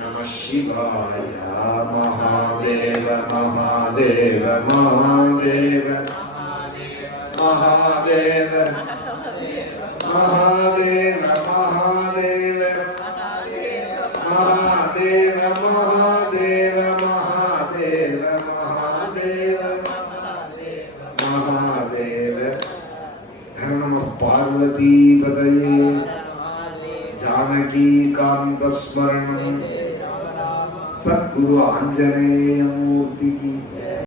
நமः சிவாய. மகாதேவ மகாதேவ மகாதேவ மகாதேவ மகாதேவ மகாதேவ மகாதேவ மகாதேவ மகாதேவ மகாதேவ மகாதேவ. நமः பார்வதீபதயே ஜானகி காந்த ஸ்மரணம். சத்குரு ஆஞ்சநேய மூர்த்தி கி